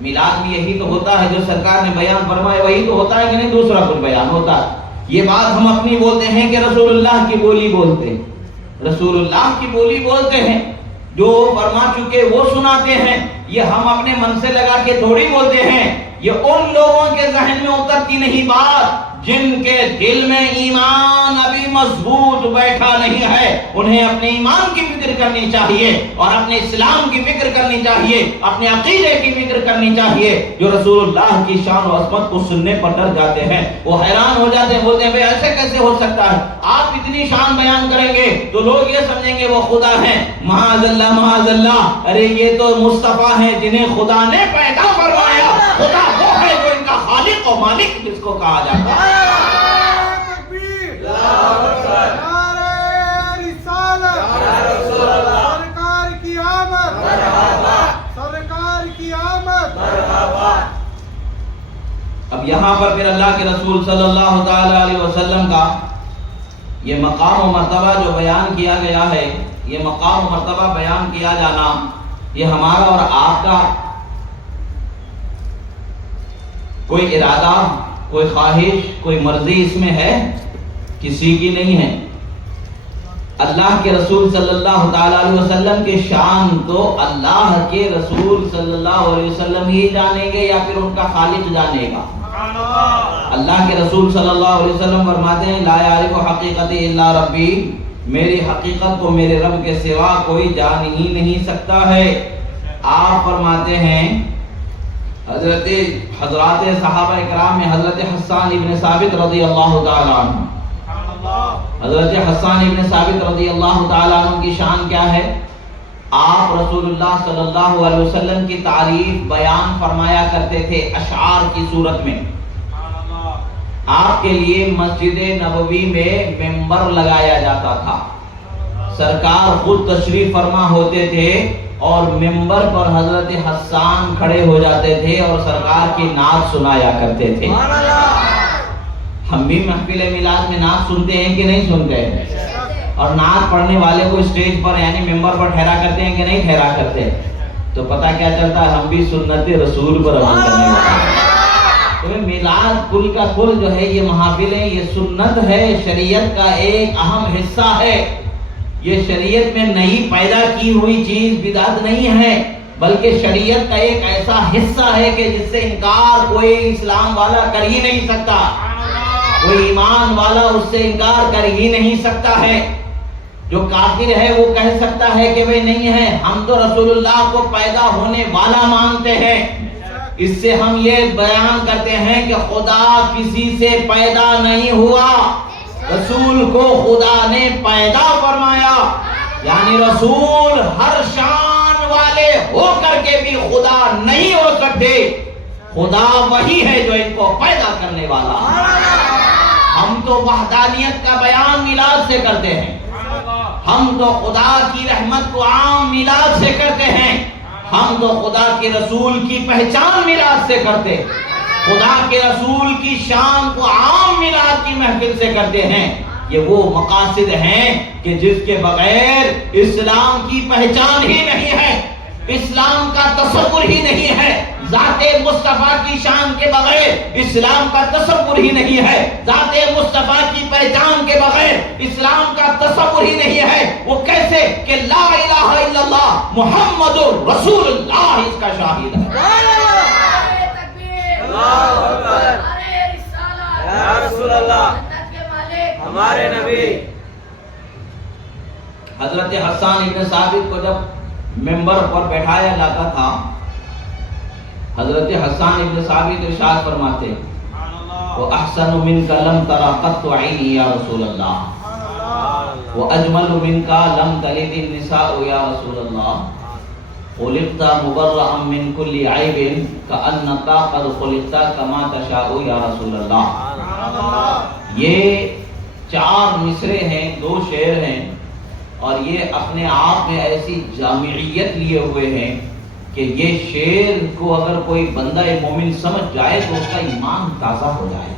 میلاد میں یہی تو ہوتا ہے جو سرکار نے بیان فرمایا، وہی تو ہوتا ہے کہ نہیں دوسرا کچھ بیان ہوتا ہے. یہ بات ہم اپنی بولتے ہیں کہ رسول اللہ کی بولی بولتے ہیں، رسول اللہ کی بولی بولتے ہیں، جو فرما چکے وہ سناتے ہیں. یہ ہم اپنے من سے لگا کے تھوڑی بولتے ہیں. یہ ان لوگوں کے ذہن میں اترتی نہیں بات جن کے دل میں ایمان ابھی مضبوط بیٹھا نہیں ہے. انہیں اپنے ایمان کی فکر کرنی چاہیے اور اپنے اسلام کی فکر کرنی چاہیے، اپنے عقیدے کی فکر کرنی چاہیے. جو رسول اللہ کی شان و عظمت کو سننے پر ڈر جاتے ہیں وہ حیران ہو جاتے ہیں، بولتے ہیں بھئی ایسے کیسے ہو سکتا ہے؟ آپ اتنی شان بیان کریں گے تو لوگ یہ سمجھیں گے وہ خدا ہیں. معاذ اللہ معاذ اللہ. ارے یہ تو مصطفیٰ ہیں جنہیں خدا نے پیدا فرمایا. خدا وہ ہے جو ان کا خالق و مالک جس کو کہا جاتا ہے. سرکار کی آمد، سرکار کی آمد. اب یہاں پر پھر اللہ کے رسول صلی اللہ تعالی علیہ وسلم کا یہ مقام و مرتبہ جو بیان کیا گیا ہے، یہ مقام و مرتبہ بیان کیا جانا، یہ ہمارا اور آپ کا کوئی ارادہ، کوئی خواہش، کوئی مرضی اس میں ہے؟ کسی کی نہیں ہے. اللہ کے رسول صلی اللہ تعالی علیہ وسلم کے شان تو اللہ کے رسول صلی اللہ علیہ وسلم ہی جانیں گے یا پھر ان کا خالق جانے گا. اللہ کے رسول صلی اللہ علیہ وسلم فرماتے ہیں لا یعرف حقیقتی الا ربی، میری حقیقت کو میرے رب کے سوا کوئی جان ہی نہیں سکتا ہے. آپ فرماتے ہیں حضرات صحابہ اکرام میں حضرت حسان ابن ثابت رضی اللہ تعالی عنہ، حضرت حسان ابن ثابت رضی اللہ تعالی عنہ کی شان کیا ہے؟ آپ رسول اللہ صلی اللہ علیہ وسلم کی تعریف بیان فرمایا کرتے تھے اشعار کی صورت میں. آپ کے لیے مسجد نبوی میں ممبر لگایا جاتا تھا. سرکار خود تشریف فرما ہوتے تھے اور ممبر پر حضرت حسان کھڑے ہو جاتے تھے اور سرکار کی نعت سنایا کرتے تھے. ہم بھی محفل میلاد میں نعت سنتے ہیں کہ نہیں سنتے ہیں؟ اور نعت پڑھنے والے کو اسٹیج پر یعنی ممبر پر ٹھہرا کرتے ہیں کہ نہیں ٹھہرا کرتے؟ تو پتہ کیا چلتا ہے؟ ہم بھی سنت رسول پر عمل کرنے والے ہیں. تو میلاد کل کا کل جو ہے یہ محافلیں، یہ سنت ہے، شریعت کا ایک اہم حصہ ہے. یہ شریعت میں نئی پیدا کی ہوئی چیز بدعت نہیں ہے. بلکہ شریعت کا ایک ایسا حصہ ہے کہ جس سے انکار کوئی اسلام والا کر ہی نہیں سکتا، کوئی ایمان والا اس سے انکار کر ہی نہیں سکتا ہے۔ جو کافر ہے وہ کہہ سکتا ہے کہ وہ نہیں ہے، ہم تو رسول اللہ کو پیدا ہونے والا مانتے ہیں۔ اس سے ہم یہ بیان کرتے ہیں کہ خدا کسی سے پیدا نہیں ہوا، رسول کو خدا نے پیدا فرمایا، یعنی رسول ہر شان والے ہو کر کے بھی خدا نہیں ہو سکتے، خدا وہی ہے جو ان کو پیدا کرنے والا۔ ہم تو وحدانیت کا بیان میلاد سے کرتے ہیں، ہم تو خدا کی رحمت کو عام میلاد سے کرتے ہیں، ہم تو خدا کے رسول کی پہچان میلاد سے کرتے، خدا کے رسول کی شان کو عام میلاد کی محفل سے کرتے ہیں۔ یہ وہ مقاصد ہیں کہ جس کے بغیر اسلام کی پہچان ہی نہیں ہے، اسلام کا تصور ہی نہیں ہے، ذات مصطفیٰ کی شان کے بغیر اسلام کا تصور ہی نہیں ہے، ذات مصطفیٰ کی پہچان کے بغیر اسلام کا تصور ہی نہیں ہے۔ وہ کیسے کہ لا الہ الا اللہ محمد رسول اللہ اس کا شاہد ہے۔ اللہ اکبر، یا رسول اللہ، ہمارے نبی۔ حضرت حسان ابن ثابت کو جب ممبر پر بیٹھایا جاتا تھا، حضرت حسان ابن ثابت ارشاد فرماتے وَأَحْسَنُ مِنْكَ لَمْ تَرَ قَطُّ عَيْنِي یا رسول اللہ، وَأَجْمَلُ مِنْكَ لَمْ تَلِدِ النِّسَاءُ یا رسول اللہ، خُلِقْتَ مُبَرَّأً مِنْ كُلِّ عَيْبٍ كَأَنَّكَ قَدْ خُلِقْتَ كَمَا تَشَاءُ یا رسول اللہ۔ یہ 4 مصرے ہیں، 2 شعر ہیں، اور یہ اپنے آپ میں ایسی جامعیت لیے ہوئے ہیں کہ یہ شعر کو اگر کوئی بندہ مومن سمجھ جائے تو اس کا ایمان تازہ ہو جائے۔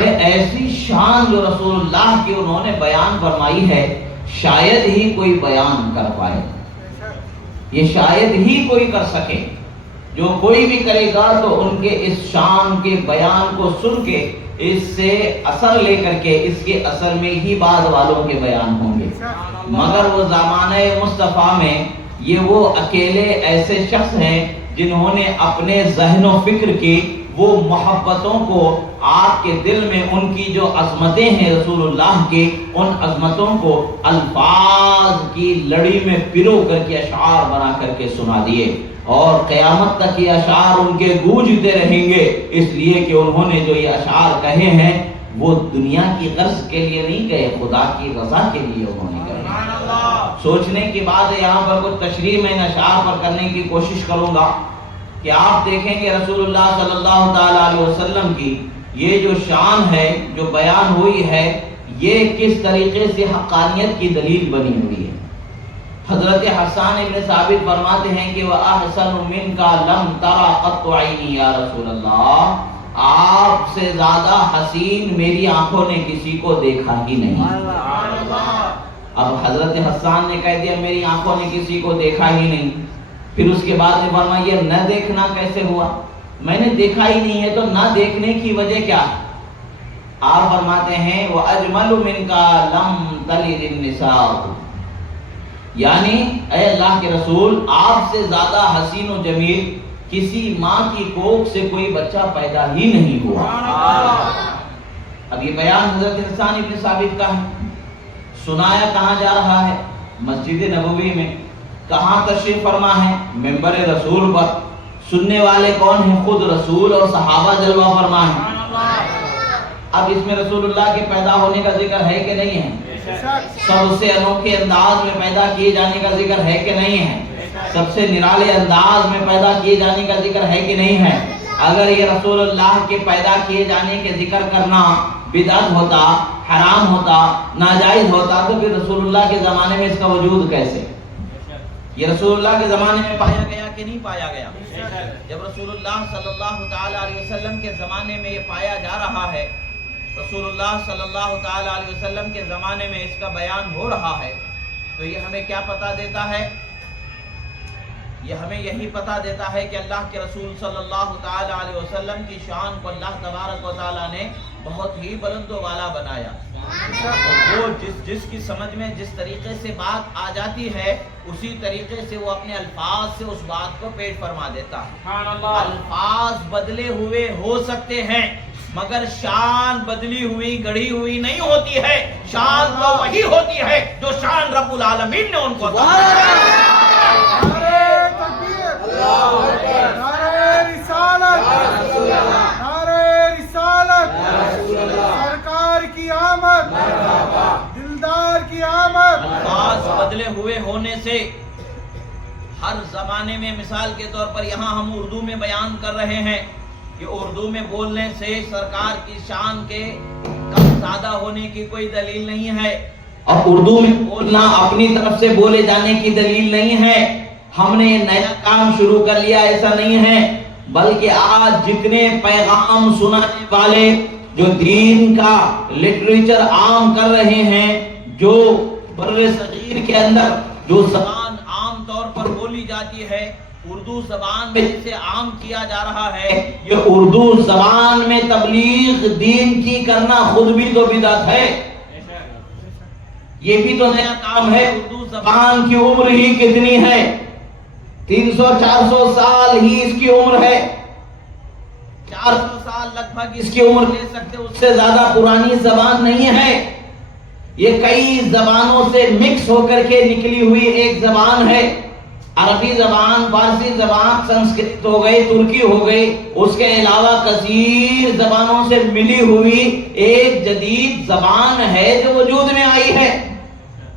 یہ ایسی شان جو رسول اللہ کی انہوں نے بیان فرمائی ہے، شاید ہی کوئی بیان کر پائے، یہ شاید ہی کوئی کر سکے۔ جو کوئی بھی کرے گا تو ان کے اس شان کے بیان کو سن کے اس سے اثر لے کر کے اس کے اثر میں ہی بعد والوں کے بیان ہوں گے، مگر وہ زمانہ مصطفیٰ میں یہ وہ اکیلے ایسے شخص ہیں جنہوں نے اپنے ذہن و فکر کی وہ محبتوں کو آپ کے دل میں ان کی جو عظمتیں ہیں رسول اللہ کی، ان عظمتوں کو الفاظ کی لڑی میں پرو کر کے اشعار بنا کر کے سنا دیے، اور قیامت تک یہ اشعار ان کے گونجتے رہیں گے، اس لیے کہ انہوں نے جو یہ اشعار کہے ہیں وہ دنیا کی غرض کے لیے نہیں کہے، خدا کی رضا کے لیے انہوں نے کہے۔ سوچنے کی بات ہے، یہاں پر کچھ تشریح میں ان اشعار پر کرنے کی کوشش کروں گا کہ آپ دیکھیں کہ رسول اللہ صلی اللہ تعالی علیہ وسلم کی یہ جو شان ہے جو بیان ہوئی ہے، یہ کس طریقے سے حقانیت کی دلیل بنی ہوئی ہے۔ حضرت حسان ابن ثابت فرماتے ہیں کہ وَأَحْسَنُ مِنْكَ لَمْ تَرَ قَطُّ عَيْنِي یا رسول اللہ، آپ سے زیادہ حسین میری آنکھوں نے کسی کو دیکھا ہی نہیں۔ اب حضرت حسان نے کہہ دیا میری آنکھوں نے کسی کو دیکھا ہی نہیں، پھر اس کے بعد نے فرمایا یہ نہ دیکھنا کیسے ہوا، میں نے دیکھا ہی نہیں ہے تو نہ دیکھنے کی وجہ کیا ہے؟ آپ فرماتے ہیں وَأَجْمَلُ مِنْكَ لَمْ تَلِدِ النِّسَاءُ، یعنی اے اللہ کے رسول آپ سے زیادہ حسین و جمیل کسی ماں کی کوکھ سے کوئی بچہ پیدا ہی نہیں ہوا۔ اب یہ بیان حضرت حسان ابن ثابت کا ہے، سنایا کہاں جا رہا ہے؟ مسجد نبوی میں۔ کہاں تشریف فرما ہے؟ منبر رسول پر۔ سننے والے کون ہیں؟ خود رسول اور صحابہ جلوہ فرما ہیں۔ اب اس میں رسول اللہ کے پیدا ہونے کا ذکر ہے کہ نہیں ہے؟ سب سے انوکھے انداز میں پیدا کیے جانے کا ذکر ہے کہ نہیں ہے؟ سب سے نرالے انداز میں پیدا کیے جانے کا ذکر ہے کہ نہیں ہے؟ اگر یہ رسول اللہ کے پیدا کیے جانے کے ذکر کرنا بدعت ہوتا، حرام ہوتا، ناجائز ہوتا، تو پھر رسول اللہ کے زمانے میں اس کا وجود کیسے؟ یہ رسول اللہ کے زمانے میں پایا گیا کہ نہیں پایا گیا؟ جب رسول اللہ صلی اللہ تعالی علیہ وسلم کے زمانے میں یہ پایا جا رہا ہے، رسول اللہ صلی اللہ تعالی علیہ وسلم کے زمانے میں اس کا بیان ہو رہا ہے، تو یہ ہمیں کیا پتہ دیتا ہے؟ یہ ہمیں یہی پتہ دیتا ہے کہ اللہ کے رسول صلی اللہ تعالی علیہ وسلم کی شان کو اللہ تبارک و تعالی نے بہت ہی بلند و بالا بنایا۔ وہ جس کی سمجھ میں جس طریقے سے بات آ جاتی ہے اسی طریقے سے وہ اپنے الفاظ سے اس بات کو پیش فرما دیتا ہے. الفاظ بدلے ہوئے ہو سکتے ہیں مگر شان بدلی ہوئی گڑھی ہوئی نہیں ہوتی ہے. شان تو وہی ہوتی ہے جو شان رب العالمین نے ان کو عطا کی. نعرہ تکبیر، نعرہ رسالت، نعرہ رسالت، سرکار کی آمد، دلدار کی آمد. الفاظ بدلے ہوئے ہونے سے ہر زمانے میں مثال کے طور پر یہاں ہم اردو میں بیان کر رہے ہیں کہ اردو میں بولنے سے سرکار کی شان کے کم زیادہ ہونے کی کوئی دلیل نہیں ہے. اور اردو میں بولنا اپنی طرف سے بولے جانے کی دلیل نہیں ہے. ہم نے یہ نیا کام شروع کر لیا ایسا نہیں ہے، بلکہ آج جتنے پیغام سنانے والے جو دین کا لٹریچر عام کر رہے ہیں، جو بر صغیر کے اندر جو زبان عام طور پر بولی جاتی ہے اردو زبان میں جسے عام کیا جا رہا ہے، یہ اردو زبان میں تبلیغ دین کی کرنا خود بھی تو بدعت ہے. یہ بھی تو نیا کام ہے. اردو زبان کی عمر ہی کتنی ہے؟ 300-400 سال ہی اس کی عمر ہے. 400 سال لگ بھگ اس کی عمر لے سکتے، اس سے زیادہ پرانی زبان نہیں ہے. یہ کئی زبانوں سے مکس ہو کر کے نکلی ہوئی ایک زبان ہے. عربی زبان، فارسی زبان، سنسکرت ہو گئی، ترکی ہو گئی، اس کے علاوہ کثیر زبانوں سے ملی ہوئی ایک جدید زبان ہے جو وجود میں آئی ہے.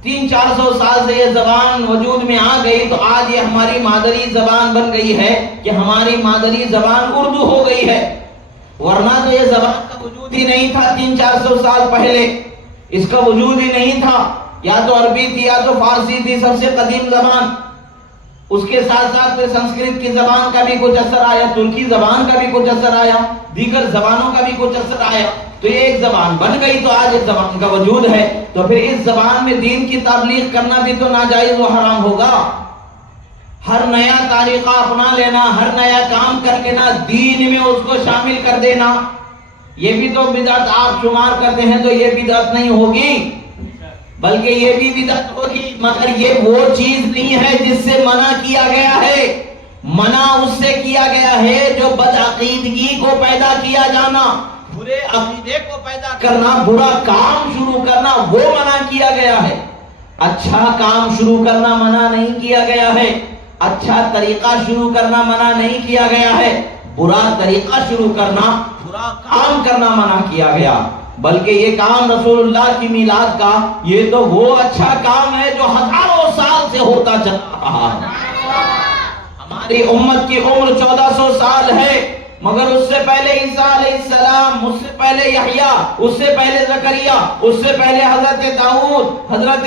300-400 سال سے یہ زبان وجود میں آ گئی تو آج یہ ہماری مادری زبان بن گئی ہے کہ ہماری مادری زبان اردو ہو گئی ہے. ورنہ تو یہ زبان کا وجود ہی نہیں تھا 300-400 سال پہلے. اس کا وجود ہی نہیں تھا. یا تو عربی تھی یا تو فارسی تھی سب سے قدیم زبان. اس کے ساتھ ساتھ پھر سنسکرت کی زبان کا بھی کچھ اثر آیا، ترکی زبان کا بھی کچھ اثر آیا، دیگر زبانوں کا بھی کچھ اثر آیا، تو یہ ایک زبان بن گئی تو آج ایک زبان کا وجود ہے. تو پھر اس زبان میں دین کی تبلیغ کرنا بھی تو ناجائز و حرام ہوگا. ہر نیا طریقہ اپنا لینا، ہر نیا کام کر کے نا دین میں اس کو شامل کر دینا، یہ بھی تو بدعت آپ شمار کرتے ہیں. تو یہ بدعت نہیں ہوگی بلکہ یہ بھی بدعت ہوگی، مگر یہ وہ چیز نہیں ہے جس سے منع کیا گیا ہے. منع اس سے کیا گیا ہے جو بدعقیدگی کو پیدا کیا جانا، برے عقیدے کو پیدا کرنا، برا کام شروع کرنا، وہ منع کیا گیا ہے. اچھا کام شروع کرنا منع نہیں کیا گیا ہے. اچھا طریقہ شروع کرنا منع نہیں کیا گیا ہے. برا طریقہ شروع کرنا، برا کام کرنا منع کیا گیا. بلکہ یہ کام رسول اللہ کی میلاد کا یہ تو وہ اچھا کام ہے جو ہزاروں سال سے ہوتا چلا رہا ہے. ہماری امت کی عمر 1400 سال ہے، مگر اس سے پہلے عیسیٰ علیہ السلام، اس سے پہلے یحییٰ، اس سے پہلے زکریا، اس سے پہلے حضرت داؤد، حضرت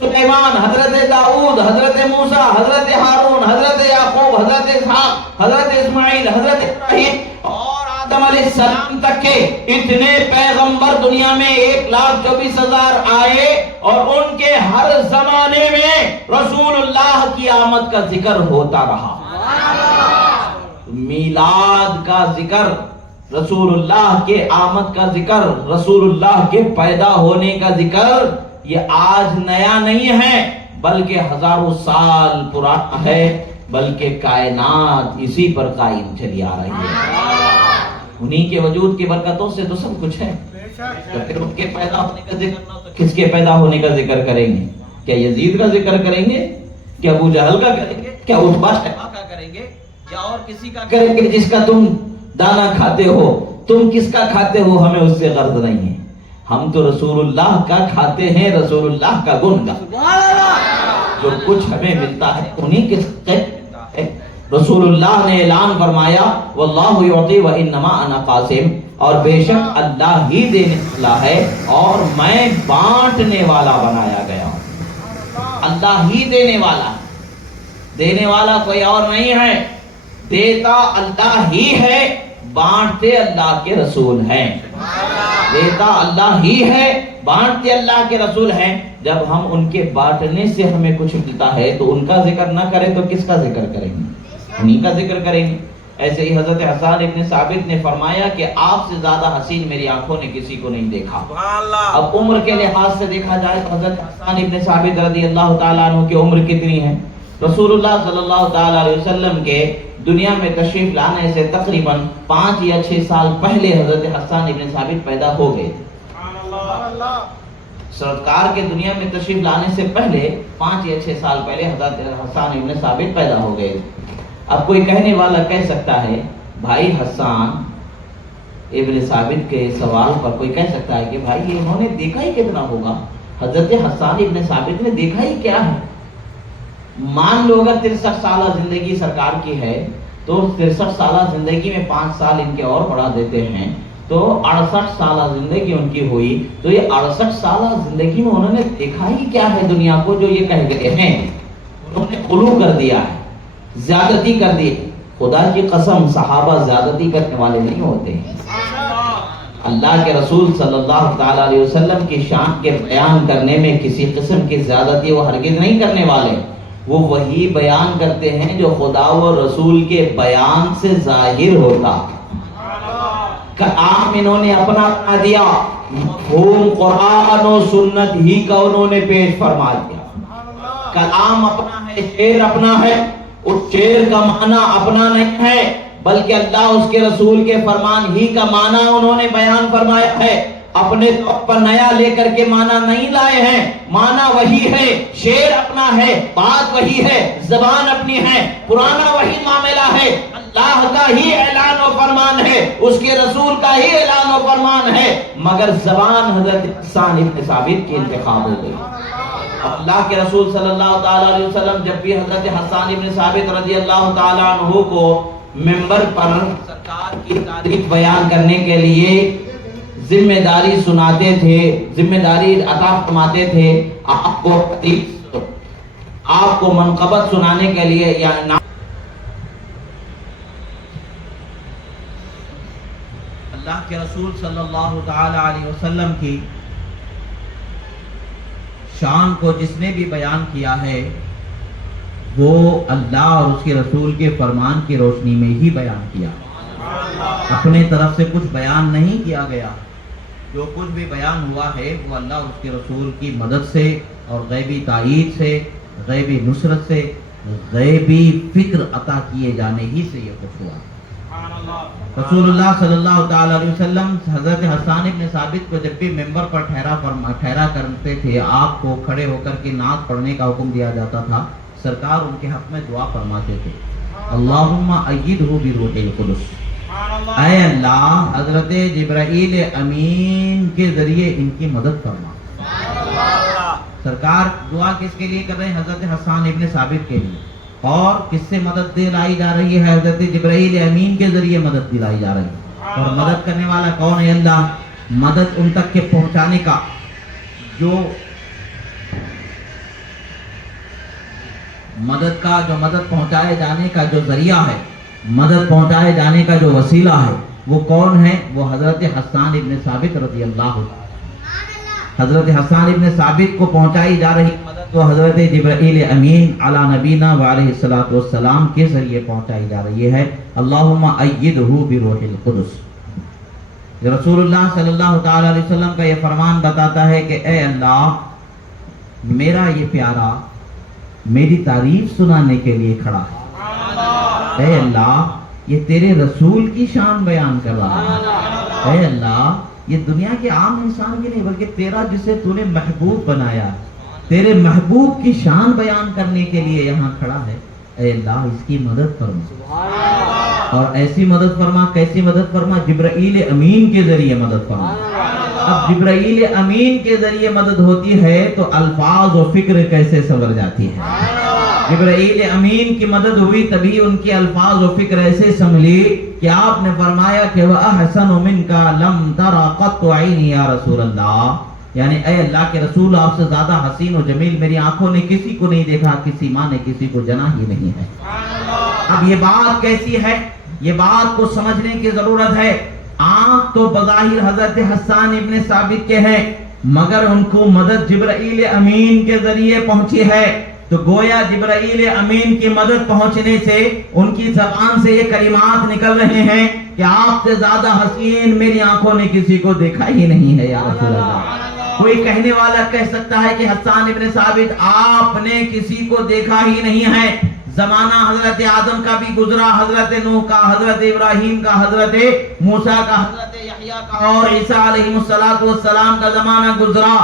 سلیمان، حضرت داؤد، حضرت موسیٰ، حضرت ہارون، حضرت یعقوب، حضرت اسحاق، حضرت اسماعیل، حضرت ابراہیم اور آدم علیہ السلام تک کے اتنے پیغمبر دنیا میں 1,24,000 آئے، اور ان کے ہر زمانے میں رسول اللہ کی آمد کا ذکر ہوتا رہا. میلاد کا ذکر، رسول اللہ کے آمد کا ذکر، رسول اللہ کے پیدا ہونے کا ذکر یہ آج نیا نہیں ہے بلکہ ہزاروں سال پرانا ہے، بلکہ کائنات اسی پر قائم چلی آ رہی ہے. انہی کے وجود کی برکتوں سے تو سب کچھ ہے. تو پھر ان کے پیدا ہونے کا ذکر نہ تو کس کے پیدا ہونے کا ذکر کریں گے؟ کیا یزید کا ذکر کریں گے؟ کیا ابو جہل کا کریں گے؟ کیا عتبہ شیبہ کا کریں گے؟ یا اور کسی کا کریں گے جس کا تم دانا کھاتے ہو؟ تم کس کا کھاتے ہو ہمیں اس سے غرض نہیں ہے. ہم تو رسول اللہ کا کھاتے ہیں، رسول اللہ کا گن گاتے. جو کچھ ہمیں ملتا ہے انہی کے ملتا ہے. رسول اللہ نے اعلان فرمایا واللہ یعطی وانما انا قاسم، اور بے شک اللہ ہی دینے والا ہے اور میں بانٹنے والا بنایا گیا ہوں. اللہ ہی دینے والا، دینے والا کوئی اور نہیں ہے. دیتا اللہ ہی ہے، بانٹتے اللہ کے رسول ہیں. دیتا اللہ ہی ہے، بانٹتے اللہ کے رسول ہیں. جب ہم ان کے بانٹنے سے ہمیں کچھ ملتا ہے تو ان کا ذکر نہ کریں تو کس کا ذکر کریں گے؟ انہی کا ذکر کریں گے. ایسے ہی حضرت حسان ابن ثابت نے فرمایا کہ آپ سے زیادہ حسین میری آنکھوں نے کسی کو نہیں دیکھا. اب عمر کے لحاظ سے دیکھا جائے تو حضرت حسان ابن ثابت رضی اللہ تعالیٰ عنہ کی عمر کتنی ہے؟ رسول اللہ صلی اللہ تعالیٰ علیہ وسلم کے دنیا میں تشریف لانے سے تقریباً 5 یا 6 سال پہلے حضرت حسان ابن ثابت پیدا ہو گئے. سرکار کے دنیا میں تشریف لانے سے پہلے 5 یا 6 سال پہلے حضرت حسان ابن ثابت پیدا ہو گئے. اب کوئی کہنے والا کہہ سکتا ہے بھائی حسان ابن ثابت کے سوال پر کوئی کہہ سکتا ہے کہ بھائی یہ انہوں نے دیکھا ہی کتنا ہوگا؟ حضرت حسان ابن ثابت نے دیکھا ہی کیا ہے؟ مان لو اگر 63 سالہ زندگی سرکار کی ہے تو 63 سالہ زندگی میں 5 سال ان کے اور بڑھا دیتے ہیں تو 68 سالہ زندگی ان کی ہوئی. تو یہ 68 سالہ زندگی میں انہوں نے دیکھا ہی کیا ہے دنیا کو جو یہ کہہ گئے ہیں؟ انہوں نے غلو کر دیا ہے، زیادتی کر دی. خدا کی قسم صحابہ زیادتی کرنے والے نہیں ہوتے ہیں. اللہ کے رسول صلی اللہ تعالیٰ علیہ وسلم کی شان کے بیان کرنے میں کسی قسم کی زیادتی وہ ہرگز نہیں کرنے والے. وہ وہی بیان کرتے ہیں جو خدا و رسول کے بیان سے ظاہر ہوتا. کلام انہوں نے اپنا بنا دیا، مفہوم قرآن و سنت ہی کا انہوں نے پیش فرما دیا. کلام اپنا ہے، شعر اپنا ہے، اس شعر کا معنی اپنا نہیں ہے بلکہ اللہ اس کے رسول کے فرمان ہی کا معنی انہوں نے بیان فرمایا ہے. اپنے طور پر نیا لے کر کے معنی نہیں لائے ہیں. معنی وہی ہے، شعر اپنا ہے، بات وہی ہے، زبان اپنی ہے، پرانا وہی معاملہ ہے. اللہ کا ہی اعلان و فرمان ہے، اس کے رسول کا ہی اعلان و فرمان ہے، مگر زبان حضرت حسان ابن ثابت کی انتخاب ہو گئی. اللہ کے رسول صلی اللہ تعالیٰ علیہ وسلم جب بھی حضرت حسان ابن ثابت رضی اللہ تعالیٰ عنہ کو منبر پر سرکار کی تاریخ بیان کرنے کے لیے ذمہ داری سناتے تھے، ذمہ داری عطا فرماتے تھے، آپ کو منقبت سنانے کے لیے یا اللہ کے رسول صلی اللہ تعالی علیہ وسلم کی شان کو جس نے بھی بیان کیا ہے وہ اللہ اور اس کے رسول کے فرمان کی روشنی میں ہی بیان کیا. اپنے طرف سے کچھ بیان نہیں کیا گیا. جو کچھ بھی بیان ہوا ہے وہ اللہ اور اس کے رسول کی مدد سے اور غیبی تائید سے، غیبی نصرت سے، غیبی فکر عطا کیے جانے ہی سے یہ کچھ ہوا. رسول اللہ صلی اللہ تعالی علیہ وسلم حضرت حسان ابن ثابت کو جب بھی ممبر پر ٹھہرا کرتے تھے، آپ کو کھڑے ہو کر کے نعت پڑھنے کا حکم دیا جاتا تھا. سرکار ان کے حق میں دعا فرماتے تھے، اللہم ایدہ بروح القدس. اے اللہ حضرت جبرائیل امین کے ذریعے ان کی مدد فرما. سرکار دعا کس کے لیے کر رہے ہیں؟ حضرت حسان ابن ثابت کے لیے. اور کس سے مدد دلائی جا رہی ہے؟ حضرت جبرائیل امین کے ذریعے مدد دلائی جا رہی ہے. اور مدد کرنے والا کون ہے؟ اللہ. مدد ان تک کے پہنچانے کا جو مدد پہنچائے جانے کا جو ذریعہ ہے، مدد پہنچائے جانے کا جو وسیلہ ہے وہ کون ہے؟ وہ حضرت حسان ابن ثابت رضی اللہ عنہ. حضرت حسان ابن ثابت کو پہنچائی جا رہی مدد وہ حضرت جبرائیل امین علی نبینا وعلیہ الصلوۃ والسلام کے ذریعے پہنچائی جا رہی ہے. اللہم ایدہ بروح القدس. رسول اللہ صلی اللہ تعالی علیہ وسلم کا یہ فرمان بتاتا ہے کہ اے اللہ میرا یہ پیارا میری تعریف سنانے کے لیے کھڑا ہے. اے اللہ یہ تیرے رسول کی شان بیان کر رہا ہے. اے اللہ یہ دنیا کے عام انسان کی نہیں بلکہ تیرا جسے تو نے محبوب بنایا، تیرے محبوب کی شان بیان کرنے کے لیے یہاں کھڑا ہے. اے اللہ اس کی مدد فرما. اور ایسی مدد فرما، کیسی مدد فرما؟ جبرائیل امین کے ذریعے مدد فرما. اب جبرائیل امین کے ذریعے مدد ہوتی ہے تو الفاظ و فکر کیسے سنور جاتی ہے. جبرائیل امین کی مدد ہوئی تبھی ان کی الفاظ و فکر ایسے سنبھلی کہ آپ نے فرمایا کہ وَأَحْسَنُ مِنْكَ لَمْ تَرَ قَطُّ عَيْنِي یا رسول اللہ. یعنی اے اللہ کے رسول آپ سے زیادہ حسین و جمیل میری آنکھوں نے کسی کو نہیں دیکھا، کسی ماں نے کسی کو جنا ہی نہیں ہے. اب یہ بات کیسی ہے؟ یہ بات کو سمجھنے کی ضرورت ہے. آنکھ تو بظاہر حضرت حسان ابن ثابت کے ہیں مگر ان کو مدد جبرائیل امین کے ذریعے پہنچی ہے. تو گویا جبرائیل امین کی مدد پہنچنے سے ان کی زبان سے یہ کلمات نکل رہے ہیں کہ آپ سے زیادہ حسین میری آنکھوں نے کسی کو دیکھا ہی نہیں ہے یا رسول اللہ۔ کوئی کہنے والا کہہ سکتا ہے کہ حسان ابن ثابت آپ نے کسی کو دیکھا ہی نہیں ہے، زمانہ حضرت آدم کا بھی گزرا، حضرت نوح کا، حضرت ابراہیم کا، حضرت موسیٰ کا، حضرت یحییٰ کا اور عیسیٰ علیہ السلام کا زمانہ گزرا،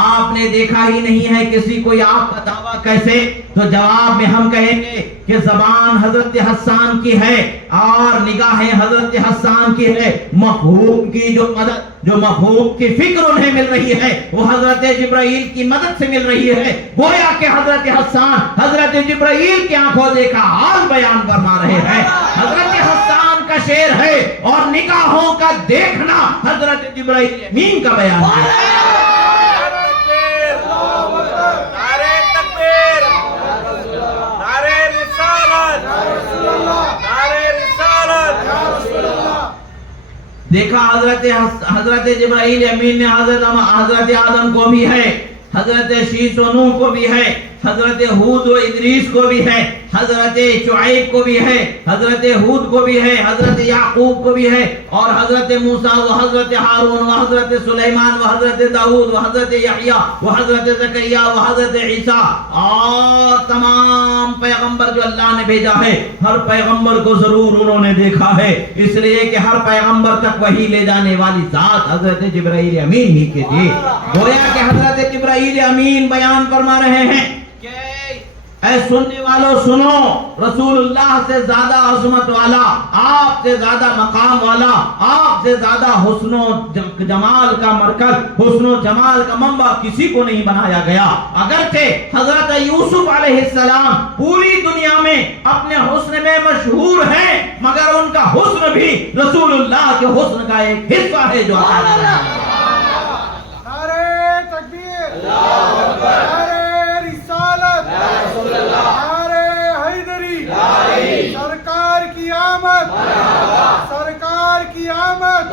آپ نے دیکھا ہی نہیں ہے کسی کو، آپ کا دعویٰ کیسے؟ تو جواب میں ہم کہیں گے کہ زبان حضرت حسان کی ہے اور نگاہیں حضرت حسان کی ہے، مفہوم کی جو مدد، جو مفہوم کی فکر انہیں مل رہی ہے وہ حضرت جبرائیل کی مدد سے مل رہی ہے۔ گویا کہ حضرت حسان حضرت جبرائیل کی آنکھوں دیکھا حال بیان فرما رہے ہیں۔ حضرت حسان کا شعر ہے اور نگاہوں کا دیکھنا حضرت جبرائیل امین کا بیان ہے۔ نعرہ تکبیر، نعرہ رسالت، نعرہ رسالت۔ دیکھا حضرت جبرائیل امین نے حضرت آدم کو بھی ہے، حضرت شیس و نوح کو بھی ہے، حضرت ہود و ادریس کو بھی ہے، حضرت شعیب کو بھی ہے، حضرت ہود کو بھی ہے، حضرت یعقوب کو بھی ہے، اور حضرت موسیٰ و حضرت ہارون و حضرت سلیمان و حضرت داؤد و حضرت یحییٰ و حضرت زکریا و حضرت عیسیٰ، اور تمام پیغمبر جو اللہ نے بھیجا ہے ہر پیغمبر کو ضرور انہوں نے دیکھا ہے، اس لیے کہ ہر پیغمبر تک وحی لے جانے والی ذات حضرت جبرائیل امین ہی کے تھی۔ گویا کہ حضرت جبرائیل امین بیان فرما رہے ہیں کہ اے سننے والوں سنو، رسول اللہ سے زیادہ عظمت والا، آپ سے زیادہ مقام والا، آپ سے زیادہ حسن و جمال کا مرکز، حسن و جمال کا منبع کسی کو نہیں بنایا گیا۔ اگرچہ حضرت یوسف علیہ السلام پوری دنیا میں اپنے حسن میں مشہور ہیں، مگر ان کا حسن بھی رسول اللہ کے حسن کا ایک حصہ ہے جو نعرہ تکبیر، نعرہ رسالت، نعرہ حیدری، سرکار کی آمد، سرکار کی آمد۔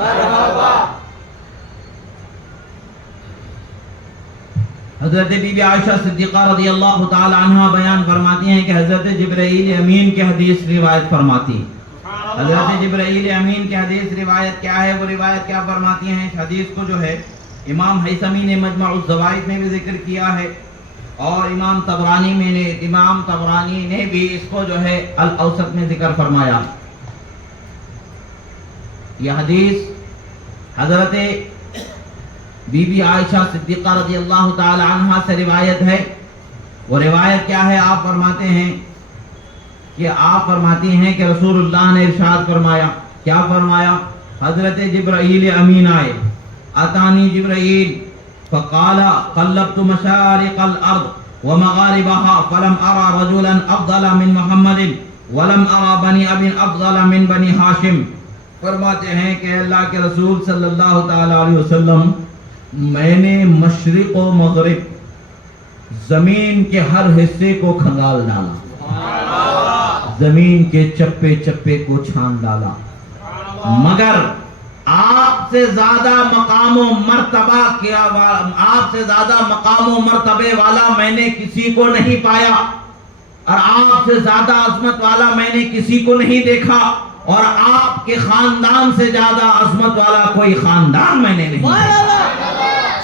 حضرت بی بی عائشہ صدیقہ رضی اللہ تعالی عنہ بیان فرماتی ہیں کہ حضرت جبرائیل امین کی حدیث روایت فرماتی ہیں۔ حضرت جبرائیل امین کی حدیث روایت کیا ہے؟ وہ روایت کیا فرماتی ہیں؟ اس حدیث کو جو ہے امام حیثمی نے مجمع الزوائد میں بھی ذکر کیا ہے، اور امام طبرانی نے بھی اس کو جو ہے الاوسط میں ذکر فرمایا۔ یہ حدیث حضرت بی بی عائشہ صدیقہ رضی اللہ تعالی عنہا سے روایت ہے۔ وہ روایت کیا ہے؟ آپ فرماتی ہیں کہ رسول اللہ نے ارشاد فرمایا، کیا فرمایا؟ حضرت جبرائیل امین آئے، اتانی جبرائیل فقال قلبت مشارق الارض ومغاربها فلم ارى رجلا افضل من محمد ولم ارى بني اب افضل من بني ہاشم۔ فرماتے ہیں کہ اللہ کے رسول صلی اللہ تعالی علیہ وسلم، میں نے مشرق و مغرب زمین کے ہر حصے کو کھنگال ڈالا، زمین کے چپے چپے کو چھان ڈالا، مگر آپ سے زیادہ مقام و مرتبہ آپ سے زیادہ مقام و مرتبے والا میں نے کسی کو نہیں پایا، اور آپ سے زیادہ عظمت والا میں نے کسی کو نہیں دیکھا، اور آپ کے خاندان سے زیادہ عظمت والا کوئی خاندان میں نے نہیں دیکھا۔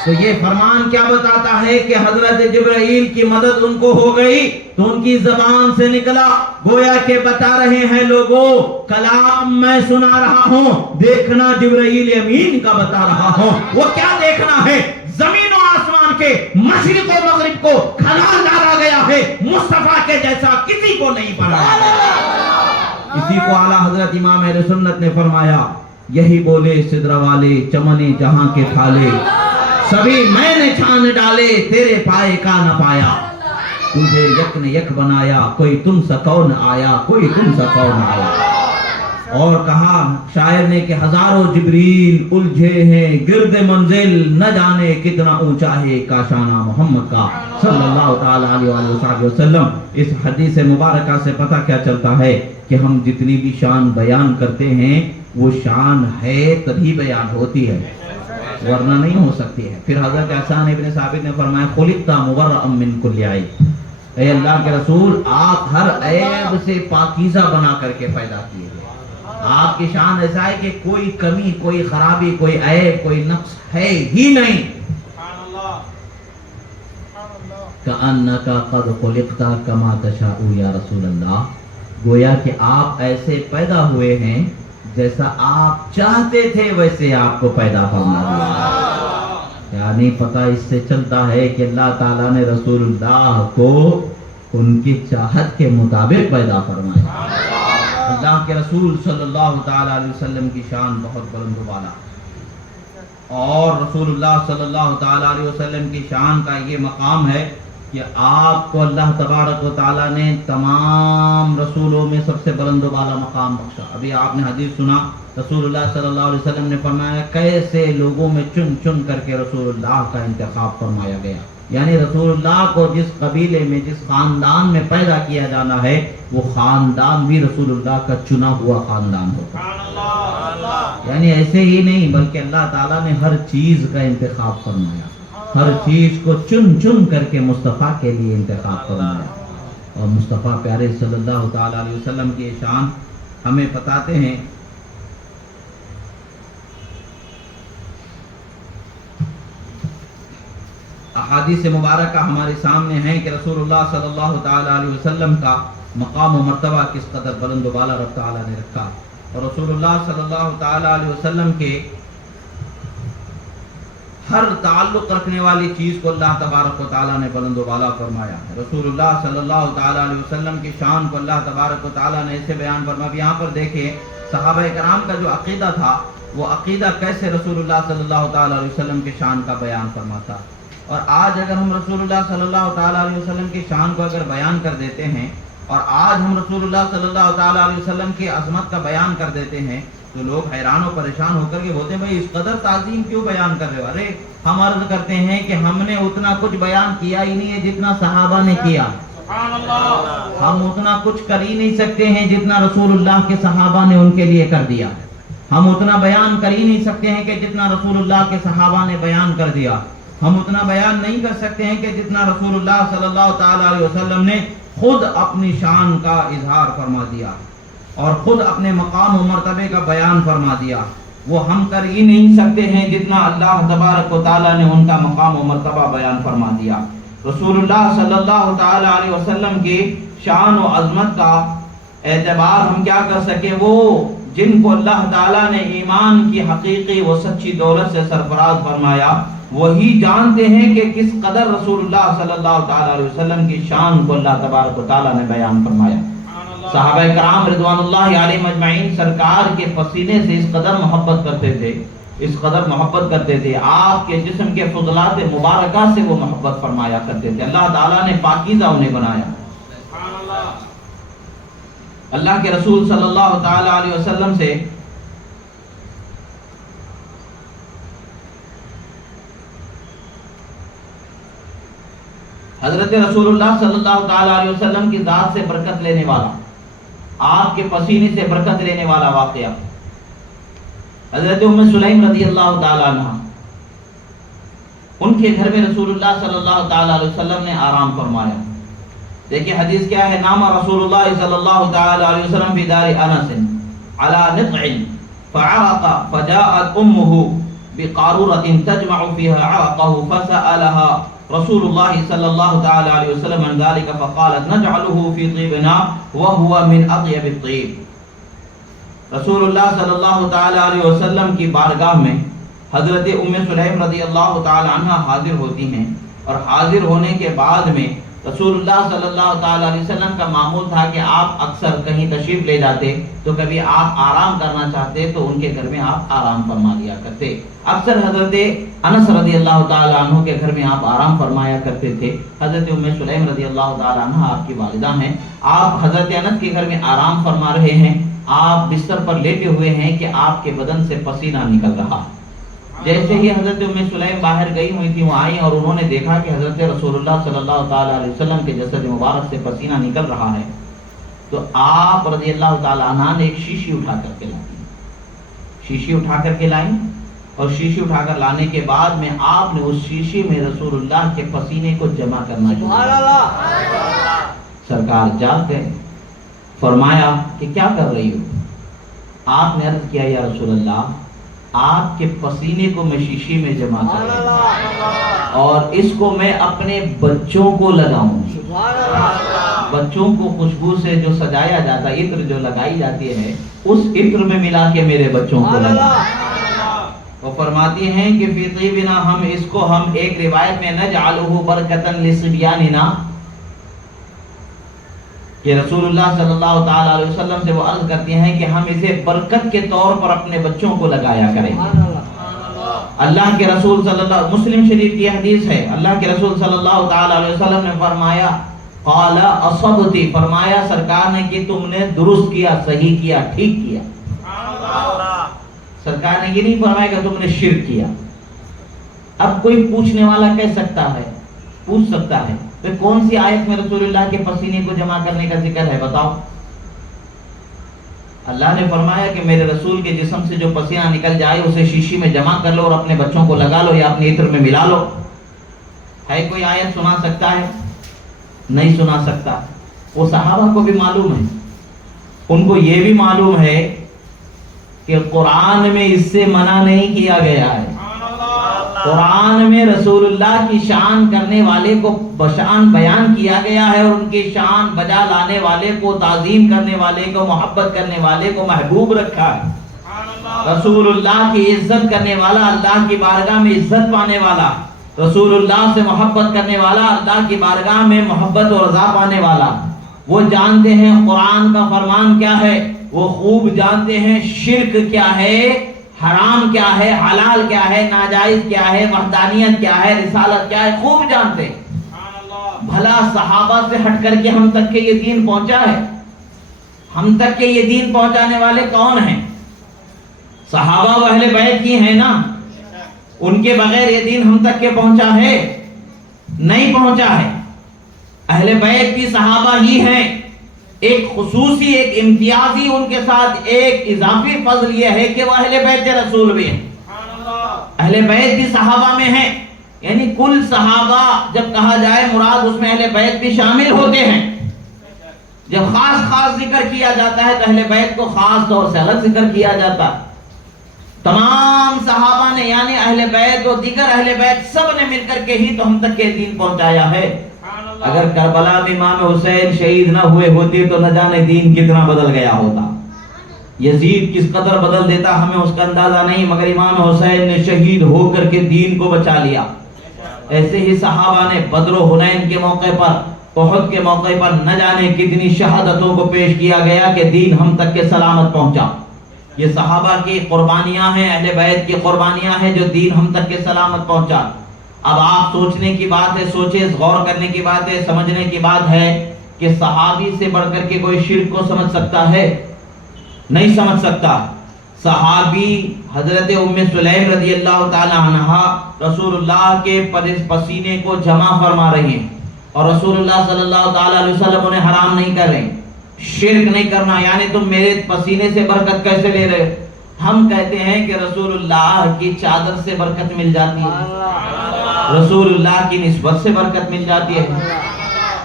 تو یہ فرمان کیا بتاتا ہے کہ حضرت جبرائیل کی مدد ان کو ہو گئی، تو ان کی زبان سے نکلا، گویا کہ بتا رہے ہیں لوگوں کلام میں سنا رہا ہوں، دیکھنا جبرائیل امین کا بتا رہا ہوں۔ وہ کیا دیکھنا ہے؟ زمین و آسمان کے مشرق و مغرب کو کھنگال ڈالا گیا ہے، مصطفیٰ کے جیسا کسی کو نہیں پڑا۔ اسی کو اعلیٰ حضرت امام اہل سنت نے فرمایا، یہی بولے سدرہ والے چمنے جہاں کے تھالے، سبھی میں نے چھان ڈالے تیرے پائے کا نہ پایا، تجھے یک نے یک بنایا کوئی تم سا کون آیا، کوئی تم سا کون آیا۔ اور کہا شاعر نے کہ ہزاروں جبریل الجھے ہیں گرد منزل، نہ جانے کتنا اونچا ہے کاشانہ محمد کا صلی اللہ تعالی علیہ وسلم۔ اس حدیث مبارکہ سے پتہ کیا چلتا ہے کہ ہم جتنی بھی شان بیان کرتے ہیں وہ شان ہے تبھی بیان ہوتی ہے، ورنہ نہیں ہو سکتی ہے۔ پھر حضرت حسان ابن ثابت نے فرمایا خلقت مبرأ من کل عیب، اے اللہ کے رسول آپ ہر عیب سے پاکیزہ بنا کر کے پیدا کیے گئے. آپ کی شان ایسا ہے کہ کوئی کمی، کوئی خرابی، کوئی عیب، کوئی نقص ہے ہی نہیں. کأنک قد خلقت کما تشاء یا رسول اللہ، گویا کہ آپ ایسے پیدا ہوئے ہیں جیسا آپ چاہتے تھے ویسے آپ کو پیدا فرما دیا. یعنی پتہ اس سے چلتا ہے کہ اللہ تعالیٰ نے رسول اللہ کو ان کی چاہت کے مطابق پیدا فرمایا. اللہ کے رسول صلی اللہ تعالیٰ علیہ وسلم کی شان بہت بلند و بالا، اور رسول اللہ صلی اللہ تعالیٰ علیہ وسلم کی شان کا یہ مقام ہے کہ آپ کو اللہ تبارک و تعالیٰ نے تمام رسولوں میں سب سے بلند و بالا مقام بخشا. ابھی آپ نے حدیث سنا، رسول اللہ صلی اللہ علیہ وسلم نے فرمایا کیسے لوگوں میں چن چن کر کے رسول اللہ کا انتخاب فرمایا گیا. یعنی رسول اللہ کو جس قبیلے میں، جس خاندان میں پیدا کیا جانا ہے، وہ خاندان بھی رسول اللہ کا چنا ہوا خاندان ہوتا. یعنی ایسے ہی نہیں بلکہ اللہ تعالیٰ نے ہر چیز کا انتخاب فرمایا، ہر چیز کو چن چن کر کے مصطفیٰ کے لیے انتخاب فرمایا. اور مصطفیٰ پیارے صلی اللہ تعالیٰ علیہ وسلم کی شان ہمیں بتاتے ہیں. احادیث مبارکہ ہمارے سامنے ہیں کہ رسول اللہ صلی اللہ تعالیٰ علیہ وسلم کا مقام و مرتبہ کس قدر بلند و بالا رب تعالیٰ نے رکھا. اور رسول اللہ صلی اللہ تعالیٰ علیہ وسلم کے ہر تعلق رکھنے والی چیز کو اللہ تبارک و تعالیٰ نے بلند و بالا فرمایا. رسول اللہ صلی اللہ تعالیٰ علیہ وسلم کی شان کو اللہ تبارک و تعالیٰ نے ایسے بیان فرمایا. یہاں پر دیکھیں صحابہ کرام کا جو عقیدہ تھا، وہ عقیدہ کیسے رسول اللہ صلی اللہ تعالیٰ علیہ وسلم کی شان کا بیان فرماتا. اور آج اگر ہم رسول اللہ صلی اللہ تعالیٰ علیہ وسلم کی شان کو اگر بیان کر دیتے ہیں، اور آج ہم رسول اللہ صلی اللہ تعالیٰ علیہ وسلم کی عظمت کا بیان کر دیتے ہیں، تو لوگ حیران و پریشان ہو کر کے بولتے ہیں بھائی اس قدر تعظیم کیوں بیان کر رہے ہو؟ ارے ہم عرض کرتے ہیں کہ ہم نے اتنا کچھ بیان کیا ہی نہیں ہے جتنا صحابہ نے کیا. ہم اتنا کچھ کر ہی نہیں سکتے ہیں جتنا رسول اللہ کے صحابہ نے ان کے لیے کر دیا. ہم اتنا بیان کر ہی نہیں سکتے ہیں کہ جتنا رسول اللہ کے صحابہ نے بیان کر دیا. ہم اتنا بیان نہیں کر سکتے ہیں کہ جتنا رسول اللہ صلی اللہ تعالیٰ علیہ وسلم نے خود اپنی شان کا اظہار فرما دیا اور خود اپنے مقام و مرتبے کا بیان فرما دیا. وہ ہم کر ہی نہیں سکتے ہیں جتنا اللہ تبارک و تعالیٰ نے ان کا مقام و مرتبہ بیان فرما دیا. رسول اللہ صلی اللہ تعالیٰ علیہ وسلم کی شان و عظمت کا اعتبار ہم کیا کر سکیں؟ وہ جن کو اللہ تعالیٰ نے ایمان کی حقیقی و سچی دولت سے سرفراز فرمایا، وہی جانتے ہیں کہ کس قدر رسول اللہ صلی اللہ تعالیٰ علیہ وسلم کی شان کو اللہ تبارک و تعالیٰ نے بیان فرمایا. صحابہ کرام رضوان اللہ علیہم اجمعین سرکار کے پسینے سے اس قدر محبت کرتے تھے، اس قدر محبت کرتے تھے، آپ کے جسم کے فضلات مبارکہ سے وہ محبت فرمایا کرتے تھے. اللہ تعالیٰ نے پاکیزہ انہیں بنایا. اللہ کے رسول صلی اللہ تعالیٰ علیہ وسلم سے حضرت رسول اللہ صلی اللہ تعالیٰ علیہ وسلم کی ذات سے برکت لینے والا، آپ کے پسینے سے برکت لینے والا واقعہ. حضرت ام سلیم رضی اللہ تعالیٰ عنہ، ان کے گھر میں رسول اللہ صلی اللہ تعالیٰ علیہ وسلم نے آرام فرمایا. دیکھیں حدیث کیا ہے، نام رسول اللہ صلی اللہ تعالیٰ علیہ وسلم فی دار انس علی نطع فعرق فجاءت امه بقارورة تجمع فيها عرقه فسألها رسول اللہ صلی اللہ تعالی علیہ وسلم عن ذلك فقالت نجعله في طيبنا وهو من اطيب الطيب. رسول اللہ صلی اللہ تعالی علیہ وسلم کی بارگاہ میں حضرت ام سلیم رضی اللہ تعالی عنہ حاضر ہوتی ہیں، اور حاضر ہونے کے بعد میں رسول اللہ صلی اللہ تعالی علیہ وسلم کا معمول تھا کہ آپ اکثر کہیں تشریف لے جاتے تو کبھی آپ آرام کرنا چاہتے تو ان کے گھر میں آپ آرام فرما لیا کرتے. اکثر حضرت انس رضی اللہ تعالی عنہ کے گھر میں آپ آرام فرمایا کرتے تھے. حضرت ام سلیم رضی اللہ تعالی عنہ آپ کی والدہ ہیں. آپ حضرت انس کے گھر میں آرام فرما رہے ہیں، آپ بستر پر لیٹے ہوئے ہیں کہ آپ کے بدن سے پسینہ نکل رہا. جیسے ہی حضرت ام سلیم باہر گئی ہوئی تھی، وہ آئیں اور انہوں نے دیکھا کہ حضرت رسول اللہ صلی اللہ تعالیٰ علیہ وسلم کے جسد مبارک سے پسینہ نکل رہا ہے. تو آپ رضی اللہ تعالیٰ عنہ نے ایک شیشی اٹھا کر کے لائیں، شیشی اٹھا کر کے لائیں، اور شیشی اٹھا کر لانے کے بعد میں آپ نے اس شیشی میں رسول اللہ کے پسینے کو جمع کرنا شروع کیا. سرکار جاگ گئے. فرمایا کہ کیا کر رہی ہو؟ آپ نے عرض کیا یا رسول اللہ آپ کے پسینے کو میں شیشی میں جمع کر رہی ہوں اور اس کو میں اپنے بچوں کو لگاؤں. بچوں کو خوشبو سے جو سجایا جاتا ہے، عطر جو لگائی جاتی ہے، اس عطر میں ملا کے میرے بچوں کو لگاؤں. وہ فرماتی ہیں کہ فی طیبنا، ہم ایک روایت میں نجعلہ برکتاً لصبیاننا، کہ رسول اللہ صلی اللہ تعالی علیہ وسلم سے وہ عرض کرتی ہیں کہ ہم اسے برکت کے طور پر اپنے بچوں کو لگایا کریں. اللہ کے رسول صلی اللہ، مسلم شریف کی حدیث ہے، اللہ کے رسول صلی اللہ تعالی علیہ وسلم نے فرمایا قال اصبتی، فرمایا سرکار نے کہ تم نے درست کیا، صحیح کیا، ٹھیک کیا. سرکار نے یہ نہیں فرمایا کہ تم نے شرک کیا. اب کوئی پوچھنے والا کہہ سکتا ہے، پوچھ سکتا ہے تو کون سی آیت میں رسول اللہ کے پسینے کو جمع کرنے کا ذکر ہے؟ بتاؤ. اللہ نے فرمایا کہ میرے رسول کے جسم سے جو پسینہ نکل جائے اسے شیشی میں جمع کر لو اور اپنے بچوں کو لگا لو یا اپنے عطر میں ملا لو. ہے کوئی آیت سنا سکتا ہے؟ نہیں سنا سکتا. وہ صحابہ کو بھی معلوم ہے، ان کو یہ بھی معلوم ہے کہ قرآن میں اس سے منع نہیں کیا گیا ہے. قرآن میں رسول اللہ کی شان کرنے والے کو بشان بیان کیا گیا ہے اور ان کی شان بجا لانے والے کو، تعظیم کرنے والے کو، محبت کرنے والے کو محبوب رکھا ہے. رسول اللہ کی عزت کرنے والا، اللہ کی بارگاہ میں عزت پانے والا، رسول اللہ سے محبت کرنے والا، اللہ کی بارگاہ میں محبت اور رضا پانے والا، وہ جانتے ہیں قرآن کا فرمان کیا ہے، وہ خوب جانتے ہیں شرک کیا ہے، حرام کیا ہے، حلال کیا ہے، ناجائز کیا ہے، وحدانیت کیا ہے، رسالت کیا ہے، خوب جانتے. بھلا صحابہ سے ہٹ کر کے ہم تک کے یہ دین پہنچا ہے؟ ہم تک کے یہ دین پہنچانے والے کون ہیں؟ صحابہ و اہل بیت کی ہیں نا. ان کے بغیر یہ دین ہم تک کے پہنچا ہے؟ نہیں پہنچا ہے. اہل بیت کی صحابہ ہی ہیں. ایک خصوصی، ایک امتیازی ان کے ساتھ ایک اضافی فضل یہ ہے کہ وہ اہل بیت رسول بھی ہیں. اہل بیت بھی صحابہ میں ہیں، یعنی کل صحابہ جب کہا جائے مراد اس میں اہل بیت بھی شامل ہوتے ہیں. جب خاص ذکر کیا جاتا ہے تو اہل بیت کو خاص طور سے الگ ذکر کیا جاتا. تمام صحابہ نے یعنی اہل بیت و دیگر اہل بیت سب نے مل کر کے ہی تو ہم تک کے دین پہنچایا ہے. اگر کربلا میں امام حسین شہید نہ ہوئے ہوتے تو نہ جانے دین کتنا بدل گیا ہوتا. یزید کس قدر بدل دیتا ہمیں اس کا اندازہ نہیں، مگر امام حسین نے شہید ہو کر کے دین کو بچا لیا. ایسے ہی صحابہ نے بدر و حنین کے موقع پر، احد کے موقع پر نہ جانے کتنی شہادتوں کو پیش کیا گیا کہ دین ہم تک کے سلامت پہنچا. یہ صحابہ کی قربانیاں ہیں، اہل بیت کی قربانیاں ہیں جو دین ہم تک کے سلامت پہنچا. اب آپ سوچنے کی بات ہے، سوچے، غور کرنے کی بات ہے، سمجھنے کی بات ہے کہ صحابی سے بڑھ کر کے کوئی شرک کو سمجھ سکتا ہے؟ نہیں سمجھ سکتا. صحابی حضرت ام سلیم رضی اللہ تعالی عنہا رسول اللہ کے پسینے کو جمع فرما رہی ہیں اور رسول اللہ صلی اللہ تعالی علیہ وسلم انہیں حرام نہیں کر رہے. شرک نہیں کرنا، یعنی تم میرے پسینے سے برکت کیسے لے رہے ہو؟ ہم کہتے ہیں کہ رسول اللہ کی چادر سے برکت مل جاتی ہے، رسول اللہ کی نسبت سے برکت مل جاتی ہے.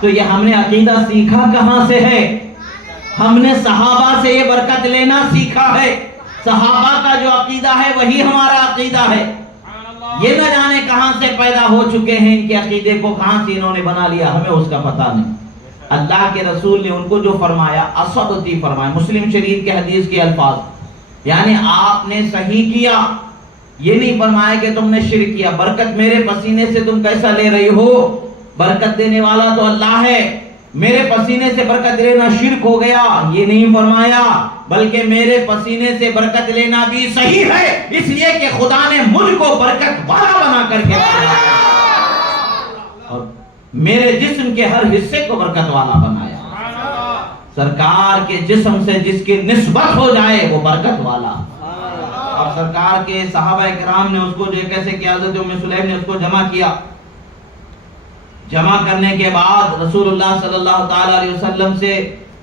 تو یہ ہم نے عقیدہ سیکھا کہاں سے ہے؟ ہم نے صحابہ سے یہ برکت لینا سیکھا ہے. صحابہ کا جو عقیدہ ہے وہی ہمارا عقیدہ ہے. یہ نہ جانے کہاں سے پیدا ہو چکے ہیں، ان کے عقیدے کو کہاں سے انہوں نے بنا لیا، ہمیں اس کا پتہ نہیں. اللہ کے رسول نے ان کو جو فرمایا اصبتی فرمایا، مسلم شریف کے حدیث کے الفاظ، یعنی آپ نے صحیح کیا. یہ نہیں فرمایا کہ تم نے شرک کیا. برکت میرے پسینے سے تم کیسا لے رہی ہو؟ برکت دینے والا تو اللہ ہے، میرے پسینے سے برکت لینا شرک ہو گیا، یہ نہیں فرمایا. بلکہ میرے پسینے سے برکت لینا بھی صحیح ہے، اس لیے کہ خدا نے مجھ کو برکت والا بنا کر کے اور میرے جسم کے ہر حصے کو برکت والا بنایا. سرکار کے جسم سے جس کی نسبت ہو جائے وہ برکت والا. اور سرکار کے صحابہ کرام نے اس کو جو کیسے کیا، حضرت ام سلیم نے اس کو جمع کیا. جمع کرنے کے بعد رسول اللہ صلی اللہ تعالی علیہ وسلم سے،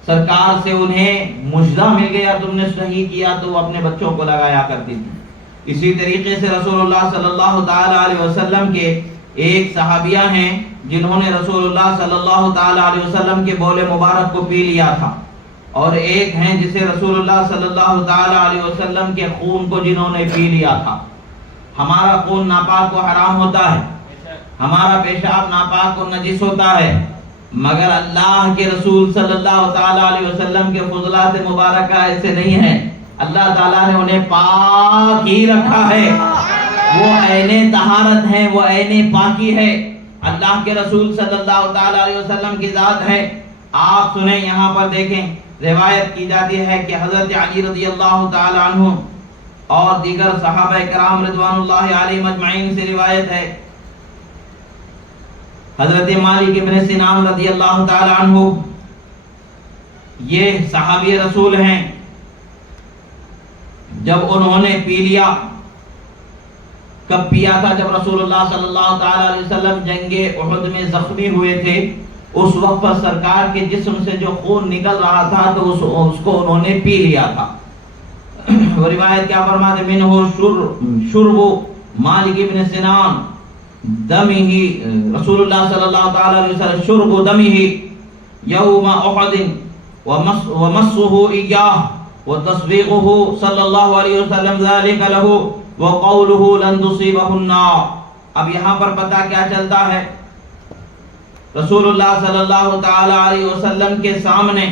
سرکار سے انہیں مجزہ مل گیا، تم نے صحیح کیا. تو وہ اپنے بچوں کو لگایا کرتی تھی. اسی طریقے سے رسول اللہ صلی اللہ تعالی علیہ وسلم کے ایک صحابیہ ہیں جنہوں نے رسول اللہ صلی اللہ تعالی علیہ وسلم کے بول مبارک کو پی لیا تھا، اور ایک ہیں جسے رسول اللہ صلی اللہ تعالی علیہ وسلم کے خون کو جنہوں نے پی لیا تھا۔ ہمارا خون ناپاک و حرام ہوتا ہے، ہمارا پیشاب ناپاک و نجس ہوتا ہے، مگر اللہ کے رسول صلی اللہ تعالی علیہ وسلم کے فضلات مبارکہ ایسے نہیں ہیں۔ اللہ تعالیٰ نے انہیں پاک ہی رکھا ہے، وہ عین طہارت ہیں، وہ عین پاکی ہے۔ اللہ کے رسول صلی اللہ تعالی علیہ وسلم کی ذات ہے۔ آپ سنیں، یہاں پر دیکھیں، روایت کی جاتی ہے کہ حضرت علی رضی اللہ تعالی عنہ اور دیگر صحابہ کرام رضوان اللہ علیہم اجمعین سے روایت ہے، حضرت مالک ابن سنان رضی اللہ تعالی عنہ یہ صحابی رسول ہیں، جب انہوں نے پی لیا، کب پیا تھا؟ جب رسول اللہ صلی اللہ تعالی علیہ وسلم جنگ احد میں زخمی ہوئے تھے، اس وقت پر سرکار کے جسم سے جو خون نکل رہا تھا تو اس کو انہوں نے پی لیا تھا۔ وہ روایت کیا فرماتے ہیں؟ منہ شرب مالک ابن سنان دمہ، رسول اللہ صلی اللہ تعالی علیہ وسلم شرب دمہ یوم احد ومسه ایاہ وتصدیقه صلی اللہ علیہ وسلم ذلك له وقوله لن تصیبہ النار۔ اب یہاں پر پتہ کیا چلتا ہے؟ رسول اللہ صلی اللہ تعالی علیہ وسلم کے سامنے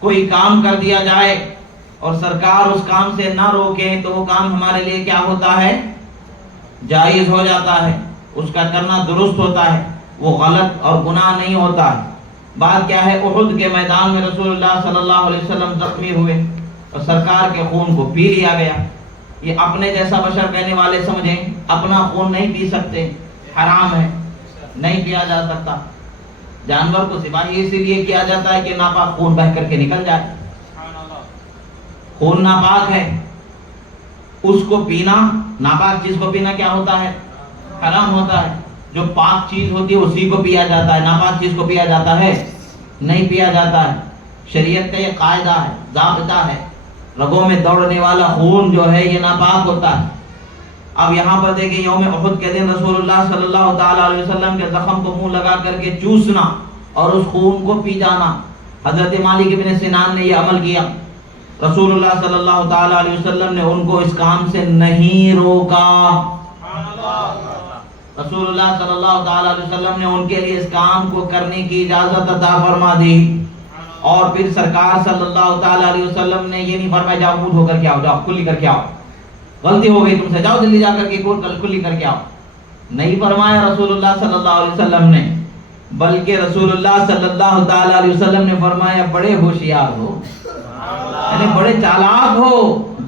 کوئی کام کر دیا جائے اور سرکار اس کام سے نہ روکیں تو وہ کام ہمارے لیے کیا ہوتا ہے؟ جائز ہو جاتا ہے، اس کا کرنا درست ہوتا ہے، وہ غلط اور گناہ نہیں ہوتا ہے۔ بات کیا ہے؟ احد کے میدان میں رسول اللہ صلی اللہ علیہ وسلم زخمی ہوئے اور سرکار کے خون کو پی لیا گیا۔ یہ اپنے جیسا بشر کہنے والے سمجھیں اپنا خون نہیں پی سکتے، حرام ہے، نہیں پیا جا سکتا۔ جانور کو ذبح اسی لیے کیا جاتا ہے کہ ناپاک خون بہہ کر کے نکل جائے۔ خون ناپاک ہے، اس کو پینا، ناپاک چیز کو پینا کیا ہوتا ہے؟ حرام ہوتا ہے۔ جو پاک چیز ہوتی ہے اسی کو پیا جاتا ہے، ناپاک چیز کو پیا جاتا ہے؟ نہیں پیا جاتا ہے۔ شریعت کا یہ قاعدہ ہے، ضابطہ ہے، رگوں میں دوڑنے والا خون جو ہے یہ ناپاک ہوتا ہے۔ اب یہاں پر دیکھیں، یوم احد کے دن رسول اللہ صلی اللہ تعالی علیہ وسلم کے زخم کو منہ لگا کر کے چوسنا اور اس خون کو پی جانا، حضرت مالک ابن سنان نے یہ عمل کیا۔ رسول اللہ صلی اللہ تعالی علیہ وسلم نے ان کو اس کام سے نہیں روکا۔ رسول اللہ صلی اللہ تعالی علیہ وسلم نے ان کے لیے اس کام کو کرنے کی اجازت عطا فرما دی، اور پھر سرکار صلی اللہ تعالی علیہ وسلم نے یہ نہیں فرمایا جاؤ منہ دھو کر کے آؤ، جاؤ کلی کر کے آؤ، غلطی ہو گئی تم سے، جاؤ جلدی جا کر کے کلی کر کے آؤ۔ نہیں فرمایا رسول اللہ صلی اللہ علیہ وسلم نے، بلکہ رسول اللہ صلی اللہ تعالی علیہ وسلم نے فرمایا بڑے ہوشیار ہو، یعنی بڑے چالاک ہو،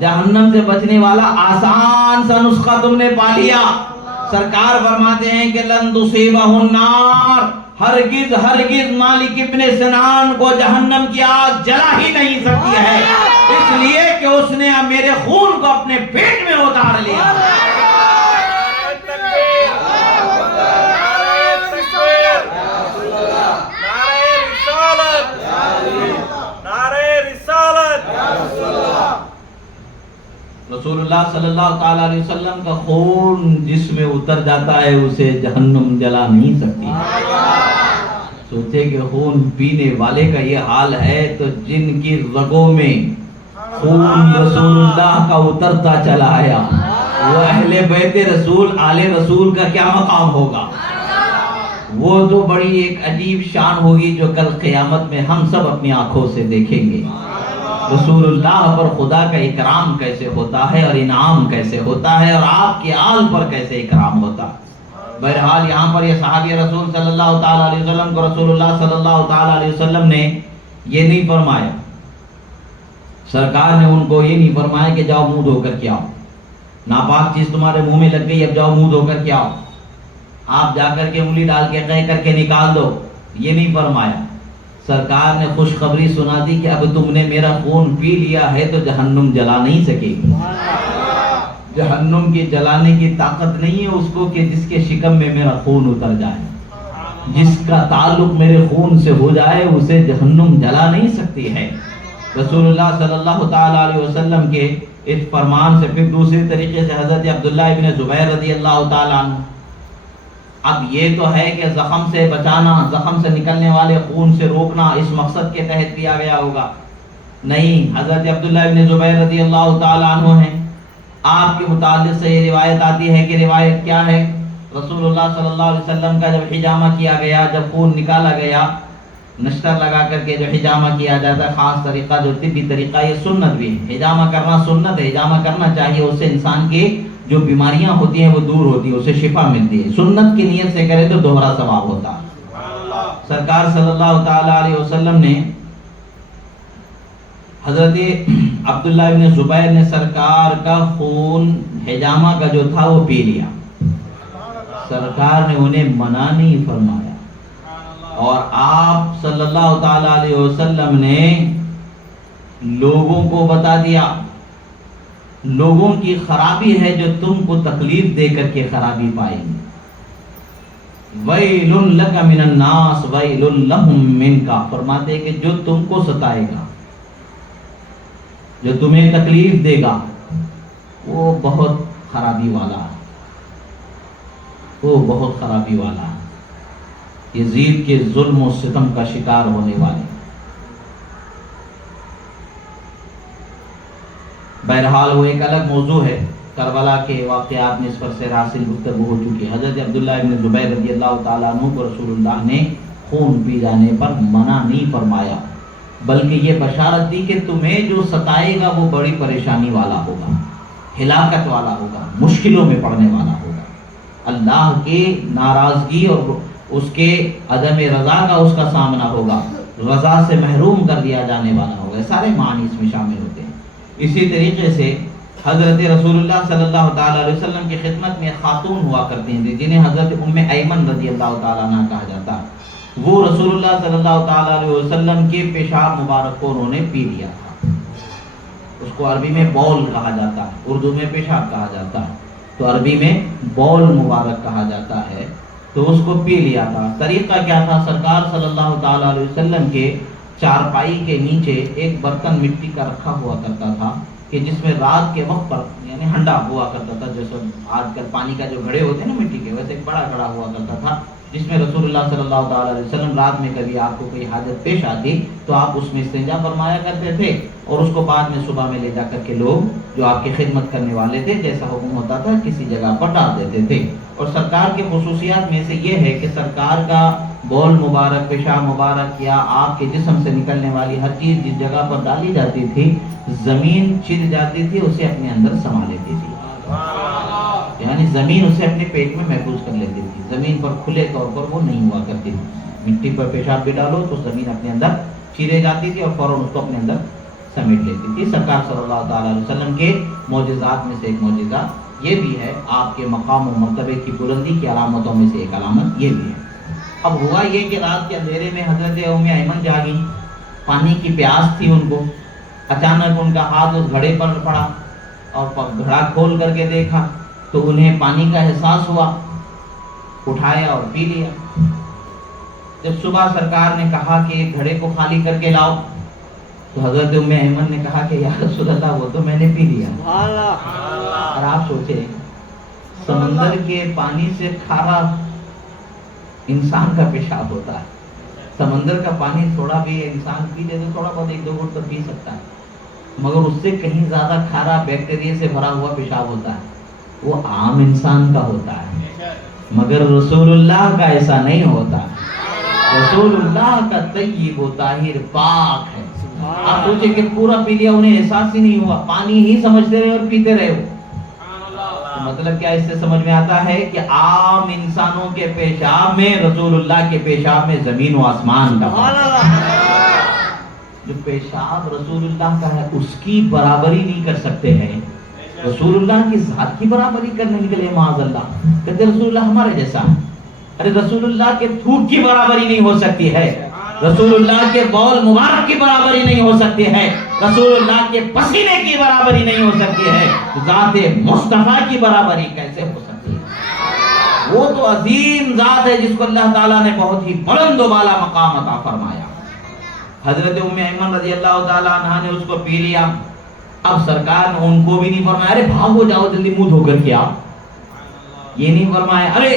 جہنم سے بچنے والا آسان سا نسخہ تم نے پا لیا۔ سرکار فرماتے ہیں کہ لن تصیبہ النار، ہرگز ہرگز مالک ابن سنان کو جہنم کی آگ جلا ہی نہیں سکتی ہے، اس لیے کہ اس نے میرے خون کو اپنے پیٹ میں اتار لیا۔ رسول اللہ صلی اللہ تعالی علیہ وسلم کا خون جس میں اتر جاتا ہے اسے جہنم جلا نہیں سکتی۔ سوچے کہ خون پینے والے کا یہ حال ہے تو جن کی رگوں میں خون رسول اللہ کا اترتا چلا آیا، وہ اہل بیت رسول، آل رسول کا کیا مقام ہوگا؟ وہ تو بڑی ایک عجیب شان ہوگی جو کل قیامت میں ہم سب اپنی آنکھوں سے دیکھیں گے۔ رسول اللہ پر خدا کا اکرام کیسے ہوتا ہے اور انعام کیسے ہوتا ہے، اور آپ کے آل پر کیسے اکرام ہوتا ہے۔ بہرحال یہاں پر یہ صحابی رسول صلی اللہ تعالی علیہ وسلم کو رسول اللہ صلی اللہ تعالی علیہ وسلم نے یہ نہیں فرمایا، سرکار نے ان کو یہ نہیں فرمایا کہ جاؤ منہ دھو کر کے آؤ، ناپاک چیز تمہارے منہ میں لگ گئی اب جاؤ منہ دھو کر کے آؤ، آپ جا کر کے انگلی ڈال کے کہہ کر کے نکال دو، یہ نہیں فرمایا۔ سرکار نے خوشخبری سنا دی کہ اب تم نے میرا خون پی لیا ہے تو جہنم جلا نہیں سکے گی۔ جہنم کی جلانے کی طاقت نہیں ہے اس کو کہ جس کے شکم میں میرا خون اتر جائے، جس کا تعلق میرے خون سے ہو جائے اسے جہنم جلا نہیں سکتی ہے۔ رسول اللہ صلی اللہ تعالی علیہ وسلم کے اس فرمان سے پھر دوسری طریقے سے حضرت عبداللہ ابن زبیر رضی اللہ تعالی عنہ اب یہ تو ہے کہ زخم سے بچانا، زخم سے نکلنے والے خون سے روکنا اس مقصد کے تحت کیا گیا ہوگا، نہیں. حضرت عبداللہ ابن زبیر رضی اللہ تعالیٰ عنہ ہیں، آپ کے متعلق سے یہ روایت آتی ہے کہ روایت کیا ہے، رسول اللہ صلی اللہ علیہ وسلم کا جب حجامہ کیا گیا، جب خون نکالا گیا، نشتر لگا کر کے جو حجامہ کیا جاتا ہے، خاص طریقہ جو طبی طریقہ، یہ سنت بھی ہے، حجامہ کرنا سنت ہے، حجامہ کرنا چاہیے، اس سے انسان کی جو بیماریاں ہوتی ہیں وہ دور ہوتی ہیں، اسے شفا ملتی ہے، سنت کی نیت سے کرے تو دوہرا ثواب ہوتا ہے. سرکار صلی اللہ تعالیٰ علیہ وسلم نے حضرت عبداللہ ابن زبیر نے سرکار کا خون حجامہ کا جو تھا وہ پی لیا. سرکار نے انہیں منع نہیں فرمایا، اور آپ صلی اللہ تعالی علیہ وسلم نے لوگوں کو بتا دیا، لوگوں کی خرابی ہے جو تم کو تکلیف دے کر کے خرابی پائیں گے. وَيْلٌ لَكَ مِنَ النَّاسِ وَيْلٌ لَهُم مِّنْكَ، فرماتے کہ جو تم کو ستائے گا، جو تمہیں تکلیف دے گا، وہ بہت خرابی والا ہے، وہ بہت خرابی والا ہے، یزید کے ظلم و ستم کا شکار ہونے والے. بہرحال وہ ایک الگ موضوع ہے، کربلا کے واقعات میں اس پر سے حاصل گفتگو ہو چکی ہے. حضرت عبداللہ ابن زبیر رضی اللہ تعالیٰ عنہ کو رسول اللہ نے خون پی جانے پر منع نہیں فرمایا، بلکہ یہ بشارت دی کہ تمہیں جو ستائے گا وہ بڑی پریشانی والا ہوگا، ہلاکت والا ہوگا، مشکلوں میں پڑنے والا ہوگا، اللہ کی ناراضگی اور اس کے عدم رضا کا اس کا سامنا ہوگا، رضا سے محروم کر دیا جانے والا ہوگا. سارے معنی اس میں شامل ہوتے ہیں. اسی طریقے سے حضرت رسول اللہ صلی اللہ تعالیٰ علیہ وسلم کی خدمت میں خاتون ہوا کرتی ہیں جنہیں حضرت ام ایمن رضی اللہ تعالیٰ عنہ کہا جاتا ہے. وہ رسول اللہ صلی اللہ تعالیٰ علیہ وسلم کے پیشاب مبارک کو انہوں نے پی لیا تھا. اس کو عربی میں بول کہا جاتا ہے، اردو میں پیشاب کہا جاتا ہے، تو عربی میں بول مبارک کہا جاتا ہے. تو اس کو پی لیا تھا. طریقہ کیا تھا، سرکار صلی اللہ تعالیٰ علیہ وسلم کے چارپائی کے نیچے ایک برتن مٹی کا رکھا ہوا کرتا تھا کہ جس میں رات کے وقت پر یعنی ہنڈا ہوا کرتا تھا، جیسے آج کل پانی کا جو گھڑے ہوتے ہیں نا مٹی کے، ویسے ایک بڑا گھڑا ہوا کرتا تھا جس میں رسول اللہ صلی اللہ تعالیٰ علیہ وسلم رات میں کبھی آپ کو کوئی حاجت پیش آتی تو آپ اس میں استنجا فرمایا کرتے تھے، اور اس کو بعد میں صبح میں لے جا کر کے لوگ جو آپ کی خدمت کرنے والے تھے جیسا حکم ہوتا تھا کسی جگہ پر ڈال دیتے تھے. اور سرکار کی خصوصیات میں سے یہ ہے کہ سرکار کا بول مبارک، پیشاب مبارک یا آپ کے جسم سے نکلنے والی ہر چیز جس جگہ پر ڈالی جاتی تھی زمین چر جاتی تھی، اسے اپنے اندر سما لیتی تھی، یعنی زمین اسے اپنے پیٹ میں محفوظ کر لیتی تھی. زمین پر کھلے طور پر وہ نہیں ہوا کرتی تھی. مٹی پر پیشاب بھی ڈالو تو زمین اپنے اندر چیرے جاتی تھی اور فوراً اس کو اپنے اندر سمیٹ لیتی تھی. سرکار صلی اللہ تعالیٰ علیہ وسلم کے معجزات میں سے ایک معجزہ یہ بھی ہے، آپ کے مقام و مرتبے کی بلندی کی علامتوں میں سے ایک علامت یہ بھی ہے. اب ہوا یہ کہ رات کے اندھیرے میں حضرت ام ایمن جاگی، پانی کی پیاس تھی ان کو، اچانک ان کا ہاتھ اس گھڑے پر پڑا اور گھڑا کھول کر کے دیکھا تو انہیں پانی کا احساس ہوا، اٹھایا اور پی لیا. جب صبح سرکار نے کہا کہ ایک گھڑے کو خالی کر کے لاؤ تو حضرت ام ایمن نے کہا کہ یا رسول اللہ وہ تو میں نے پی لیا. اور آپ سوچیں سمندر کے پانی سے کھارا انسان کا پیشاب ہوتا ہے، سمندر کا پانی تھوڑا بھی انسان پی لے تو تھوڑا بہت ایک دو گھونٹ تو پی سکتا ہے، مگر اس سے کہیں زیادہ کھارا بیکٹیریا سے بھرا ہوا پیشاب ہوتا ہے، وہ عام انسان کا ہوتا ہے، مگر رسول اللہ کا ایسا نہیں ہوتا. رسول اللہ کا طیب و طاہر پاک ہے. آپ سوچیں کہ پورا پی لیا، انہیں احساس ہی نہیں ہوا، پانی ہی سمجھتے رہے اور پیتے رہے. مطلب کیا اس سے سمجھ میں آتا ہے کہ عام انسانوں کے پیشاب میں رسول اللہ کے پیشاب میں زمین و آسمان کا جو پیشاب رسول اللہ کا ہے اس کی برابری نہیں کر سکتے ہیں. رسول اللہ کی ذات کی برابری کرنے کے لیے معاذ اللہ کہتے رسول اللہ ہمارے جیسا. ارے رسول اللہ کے تھوک کی برابری نہیں ہو سکتی ہے، رسول اللہ کے بول مبارک کی برابری نہیں ہو سکتی ہے، رسول اللہ کے پسینے کی برابری نہیں ہو سکتی ہے، ذات مصطفیٰ کی برابری کیسے ہو سکتی ہے؟ وہ تو عظیم ذات ہے جس کو اللہ تعالیٰ نے بہت ہی بلند و بالا مقام عطا فرمایا. حضرت ام ایمن رضی اللہ تعالیٰ عنہ نے اس کو پی لیا. اب سرکار نے ان کو بھی نہیں فرمایا ارے بھاگو جاؤ جلدی منہ دھو کر کے آؤ، یہ نہیں فرمایا ارے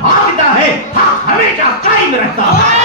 بھاگتا ہے، حق ہمیشہ قائم رہتا ہے۔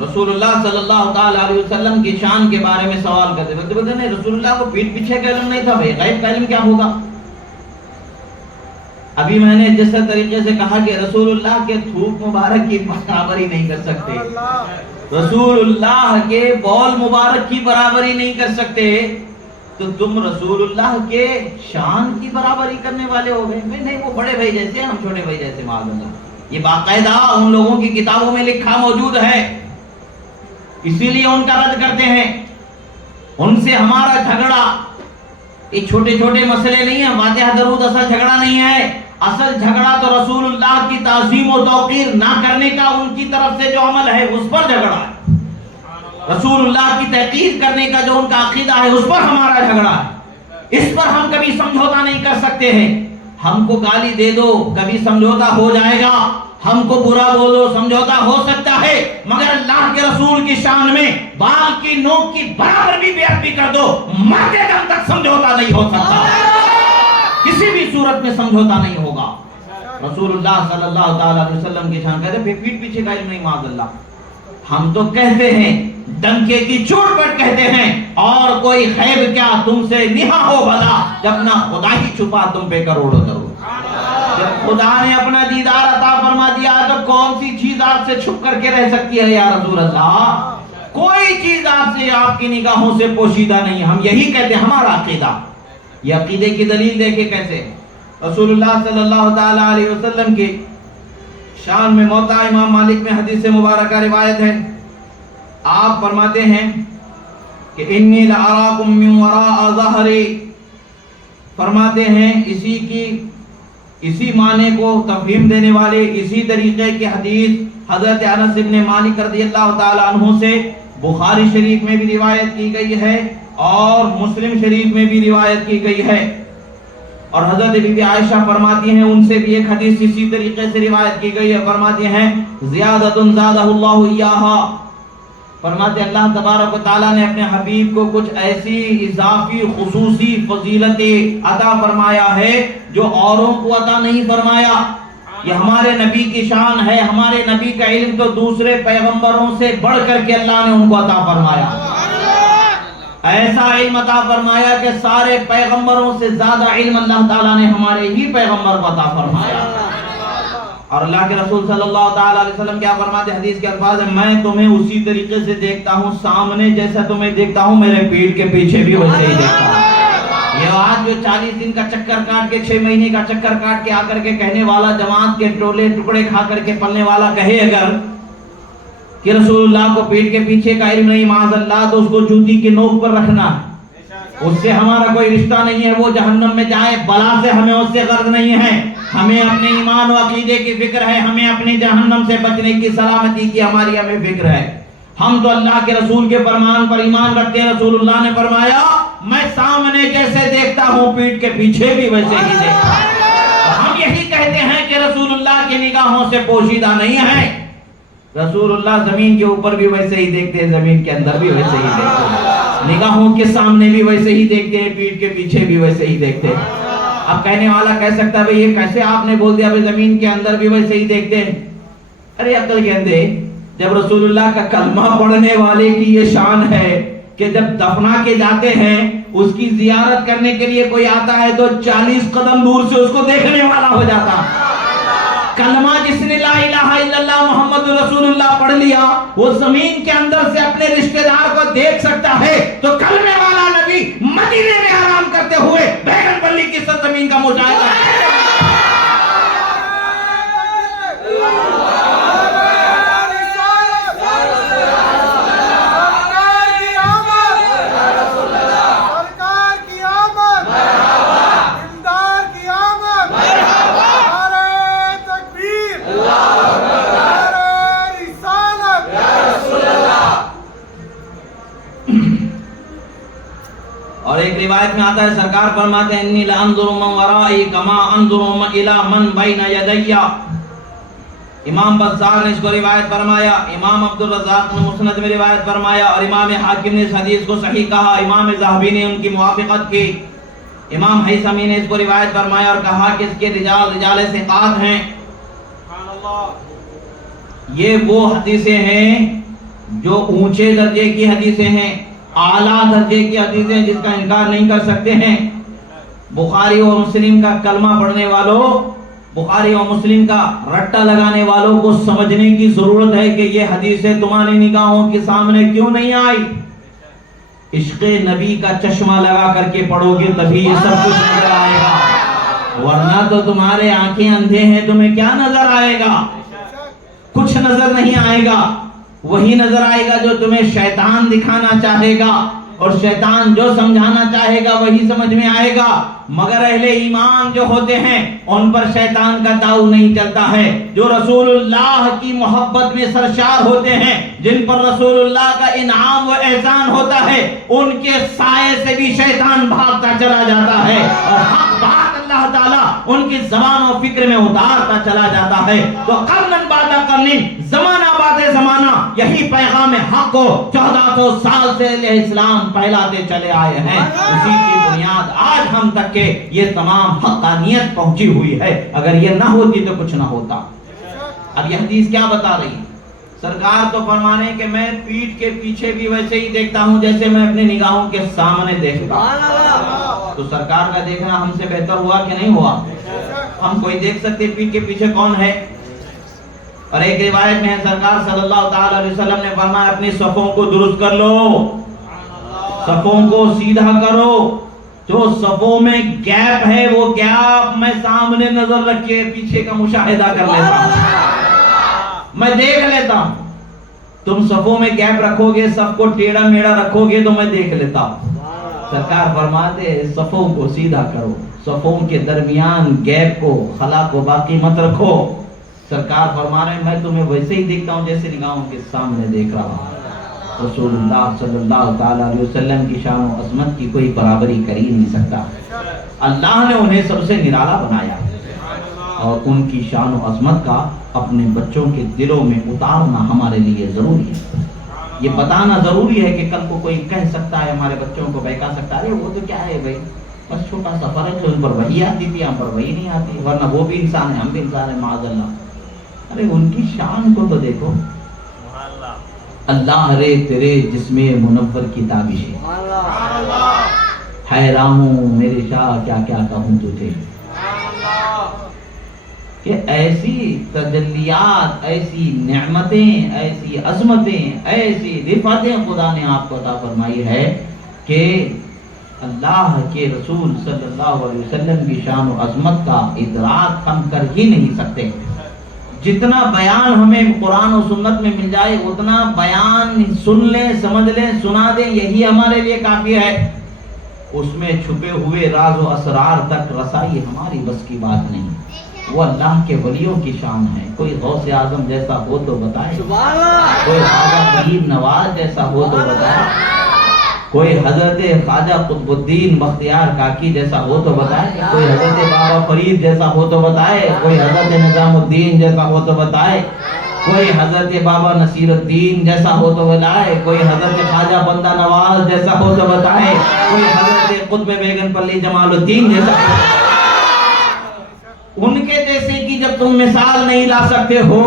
رسول اللہ صلی اللہ تعالیٰ علیہ وسلم کی شان کے بارے میں سوال کرتے وقت بولتے نہیں، رسول اللہ کو پیٹ پیچھے کا علم نہیں تھا، بھائی غیب کا علم کیا ہوگا؟ ابھی میں نے جس طریقے سے کہا کہ رسول اللہ کے تھوک مبارک کی برابری نہیں کر سکتے، رسول اللہ کے بول مبارک کی برابری نہیں کر سکتے، تو تم رسول اللہ کے شان کی برابری کرنے والے ہو گئے؟ نہیں، وہ بڑے بھائی جیسے، ہم چھوٹے بھائی جیسے، معاذ اللہ۔ یہ باقاعدہ ان لوگوں کی کتابوں میں لکھا موجود ہے، اسی لیے ان کا رد کرتے ہیں۔ ان سے ہمارا جھگڑا یہ چھوٹے چھوٹے مسئلے نہیں ہیں، فاتحہ درود اصل جھگڑا نہیں ہے، اصل جھگڑا تو رسول اللہ کی تعظیم و توقیر نہ کرنے کا ان کی طرف سے جو عمل ہے اس پر جھگڑا ہے، رسول اللہ کی تحقیر کرنے کا جو ان کا عقیدہ ہے اس پر ہمارا جھگڑا ہے، اس پر ہم کبھی سمجھوتا نہیں کر سکتے ہیں۔ ہم کو گالی دے دو کبھی سمجھوتا ہو جائے گا، ہم کو برا بولو سمجھوتا ہو سکتا ہے، مگر اللہ کے رسول کی شان میں بال کی نوک کی برابر بھی بے ادبی کر دو، مرتے دم تک سمجھوتا نہیں ہو سکتا، کسی بھی صورت میں سمجھوتا نہیں ہوگا۔ رسول اللہ صلی اللہ تعالیٰ علیہ وسلم کی شان، کہتے ہیں پیٹ پیچھے کا علم نہیں، معاذ اللہ۔ ہم تو کہتے ہیں، ڈنکے کی چوٹ پر کہتے ہیں، اور کوئی خیب کیا تم سے نہا ہو بھلا، جب نہ خدا ہی چھپا تم پہ کروڑوں درود۔ جب خدا نے اپنا دیدار عطا فرما دیا تو کون سی چیز آپ سے چھپ کر کے رہ سکتی ہے یا رسول اللہ؟ کوئی چیز آپ سے، آپ کی نگاہوں سے پوشیدہ نہیں۔ ہم یہی کہتے ہیں، ہمارا عقیدہ، یہ عقیدے کی دلیل دیکھے کیسے رسول اللہ صلی اللہ تعالیٰ علیہ وسلم کی شان میں موتا امام مالک میں حدیث مبارکہ روایت ہے، آپ فرماتے ہیں کہ انی لأراکم من وراء ظہری، فرماتے ہیں اسی معنی کو تفہیم دینے والے اسی طریقے کی حدیث حضرت انس بن مالک رضی اللہ تعالیٰ عنہ سے بخاری شریف میں بھی روایت کی گئی ہے اور مسلم شریف میں بھی روایت کی گئی ہے، اور حضرت بی بی عائشہ فرماتی ہیں، ان سے بھی ایک حدیث اسی طریقے سے روایت کی گئی ہے، فرماتی ہیں زیادۃ زادہ اللہ ایہا، فرماتے اللہ تبارک و تعالیٰ نے اپنے حبیب کو کچھ ایسی اضافی خصوصی فضیلتیں عطا فرمایا ہے جو اوروں کو عطا نہیں فرمایا۔ یہ ہمارے نبی کی شان ہے، ہمارے نبی کا علم تو دوسرے پیغمبروں سے بڑھ کر کے اللہ نے ان کو عطا فرمایا، ایسا علم عطا فرمایا کہ سارے پیغمبروں سے زیادہ علم اللہ تعالیٰ نے ہمارے ہی پیغمبر کو عطا فرمایا۔ اور اللہ کے رسول صلی اللہ تعالیٰ علیہ وسلم کیا فرماتے ہیں، حدیث کے الفاظ ہیں، میں تمہیں اسی طریقے سے دیکھتا ہوں، سامنے جیسا تمہیں دیکھتا ہوں میرے پیٹ کے پیچھے بھی ویسے ہی دیکھتا ہوں۔ یہ آج جو 40 دن کا چکر کاٹ کے 6 مہینے کا چکر کاٹ کے آ کر کے کہنے والا، جماعت کے ٹولے ٹکڑے کھا کر کے پلنے والا کہے اگر کہ رسول اللہ کو پیٹ کے پیچھے کا علم نہیں، معاذ اللہ، تو اس کو جوتی کے نوک پر رکھنا، اس سے ہمارا کوئی رشتہ نہیں ہے، وہ جہنم میں جائے، بلا سے ہمیں اس سے غرض نہیں ہے، ہمیں اپنے ایمان و عقیدے کی فکر ہے، ہمیں اپنی جہنم سے بچنے کی سلامتی کی ہماری ہمیں فکر ہے۔ ہم تو اللہ کے رسول کے فرمان پر ایمان رکھتے ہیں، رسول اللہ نے فرمایا میں سامنے جیسے دیکھتا ہوں پیٹ کے پیچھے بھی ویسے ہی دیکھتا ہوں۔ ہم یہی کہتے ہیں کہ رسول اللہ کی نگاہوں سے پوشیدہ نہیں ہے، رسول اللہ زمین کے اوپر بھی ویسے ہی دیکھتے ہیں، زمین کے اندر بھی ویسے ہی دیکھتے ہیں، نگاہوں کے سامنے بھی ویسے ہی دیکھتے ہیں، پیٹ کے پیچھے بھی ویسے ہی دیکھتے ہیں۔ اب کہنے والا کہہ سکتا ہے بھئی یہ کیسے آپ نے بول دیا بھئی زمین کے اندر بھی ویسے ہی دیکھتے ہیں؟ ارے عقل کے اندھے، جب رسول اللہ کا کلمہ پڑھنے والے کی یہ شان ہے کہ جب دفنا کے جاتے ہیں اس کی زیارت کرنے کے لیے کوئی آتا ہے تو 40 قدم دور سے اس کو دیکھنے والا ہو جاتا۔ کلمہ جس نے لا الہ الا اللہ محمد رسول اللہ پڑھ لیا وہ زمین کے اندر سے اپنے رشتہ دار کو دیکھ سکتا ہے، تو کلمے والا نبی مدینے میں آرام کرتے ہوئے بیگن بلی کی سرزمین کا مشاہدہ اور ایک روایت میں آتا ہے سرکار فرماتے ہیں انی لانظر من ورائی کما انظر الی من بین یدی. امام بزار نے اس کو روایت فرمایا, امام عبدالرزاق نے مسند میں روایت فرمایا, اور امام حاکم نے اس حدیث کو صحیح کہا. امام ذہبی نے ان کی موافقت کی. امام حیثمی نے اس کو روایت فرمایا اور کہا کہ اس کے رجال ثقات ہیں. یہ وہ حدیثیں ہیں جو اونچے درجے کی حدیثیں ہیں, اعلیٰ درجے کی حدیثیں ہیں, جس کا انکار نہیں کر سکتے ہیں. بخاری اور مسلم کا کلمہ پڑھنے والوں, بخاری اور مسلم کا رٹا لگانے والوں کو سمجھنے کی ضرورت ہے کہ یہ حدیثیں تمہاری نگاہوں کے سامنے کیوں نہیں آئی. عشق نبی کا چشمہ لگا کر کے پڑھو گے تبھی یہ سب کچھ نظر آئے گا, ورنہ تو تمہارے آنکھیں اندھے ہیں, تمہیں کیا نظر آئے گا؟ کچھ نظر نہیں آئے گا. وہی نظر آئے گا جو تمہیں شیطان دکھانا چاہے گا, اور شیطان جو سمجھانا چاہے گا وہی سمجھ میں آئے گا. مگر اہل ایمان جو ہوتے ہیں ان پر شیطان کا داؤ نہیں چلتا ہے. جو رسول اللہ کی محبت میں سرشار ہوتے ہیں, جن پر رسول اللہ کا انعام و احسان ہوتا ہے, ان کے سائے سے بھی شیطان بھاگتا چلا جاتا ہے, اور حق بات اللہ تعالیٰ ان کی زبان و فکر میں اتارتا چلا جاتا ہے. تو قرنن بعد قرن, زمانہ بعد زمانہ, یہی پیغام حق کو 1400 سال سے اہل اسلام پھیلاتے چلے آئے ہیں. اسی کی بنیاد آج ہم تک کہ یہ تمام حقانیت پہنچی ہوئی ہے. اگر یہ نہ ہوتی تو کچھ نہ ہوتا. اب یہ حدیث کیا بتا رہی ہے؟ سرکار تو فرمانے کہ میں پیٹھ کے پیچھے بھی ویسے ہی دیکھتا ہوں جیسے میں اپنی نگاہوں کے سامنے دیکھتا ہوں. تو سرکار کا دیکھنا ہم سے بہتر ہوا کہ نہیں ہوا؟ ہم کوئی دیکھ سکتے پیٹھ کے پیچھے کون ہے؟ اور ایک روایت میں ہے سرکار صلی اللہ تعالی علیہ وسلم نے فرمایا اپنی صفوں کو درست کر لو, صفوں کو سیدھا کرو. جو صفوں میں گیپ ہے وہ گیپ میں سامنے نظر رکھ کے پیچھے کا مشاہدہ کر لیتا ہوں, میں دیکھ لیتا ہوں. تم صفوں میں گیپ رکھو گے, صف کو ٹیڑھا میڑھا رکھو گے تو میں دیکھ لیتا ہوں. سرکار فرماتے صفوں کو سیدھا کرو, صفوں کے درمیان گیپ کو, خلا کو باقی مت رکھو. سرکار فرما رہے ہیں میں تمہیں ویسے ہی دیکھتا ہوں جیسے نگاہوں کے سامنے دیکھ رہا ہوں. رسول اللہ صلی اللہ تعالی علیہ وسلم کی شان و عظمت کی کوئی برابری کر ہی نہیں سکتا. اللہ نے انہیں سب سے نرالا بنایا, اور ان کی شان و عظمت کا اپنے بچوں کے دلوں میں اتارنا ہمارے لیے ضروری ہے. یہ بتانا ضروری ہے کہ کل کو کوئی کہہ سکتا ہے, ہمارے بچوں کو بہکا سکتا ہے, وہ تو کیا ہے بھائی, بس چھوٹا سا فرق ہے, ان پر وحی آتی تھی, ہم پر وحی نہیں آتی, ورنہ وہ بھی انسان ہے, ہم بھی انسان ہیں, معاذ اللہ. ارے ان کی شان کو تو دیکھو. اللہ رے تیرے جسم منور کی تابش حیران ہوں میرے شاہ کیا کیا کہوں تجھے. کہ ایسی تجلیات, ایسی نعمتیں, ایسی عظمتیں, ایسی رفعتیں خدا نے آپ کو عطا فرمائی ہے کہ اللہ کے رسول صلی اللہ علیہ وسلم کی شان و عظمت کا ادراک ہم کر ہی نہیں سکتے. جتنا بیان ہمیں قرآن و سنت میں مل جائے اتنا بیان سن لیں, سمجھ لیں, سنا دیں, یہی ہمارے لیے کافی ہے. اس میں چھپے ہوئے راز و اسرار تک رسائی ہماری بس کی بات نہیں. وہ اللہ کے ولیوں کی شان ہے. کوئی غوث اعظم جیسا ہو تو بتائے, کوئی خواجہ فرید نواز جیسا ہو تو بتائے, کوئی حضرت خواجہ قطب الدین بختیار کاکی جیسا ہو تو بتائے, کوئی حضرت بابا فرید جیسا ہو تو بتائے, کوئی حضرت نظام الدین جیسا ہو تو بتائے, کوئی حضرت بابا نصیر الدین جیسا ہو تو بتائے, کوئی حضرت خواجہ بندہ نواز جیسا ہو تو بتائے, کوئی حضرت قطب بیگم پلی جمال الدین جیسا ہو. ان کے جیسے کی جب تم مثال نہیں لا سکتے ہو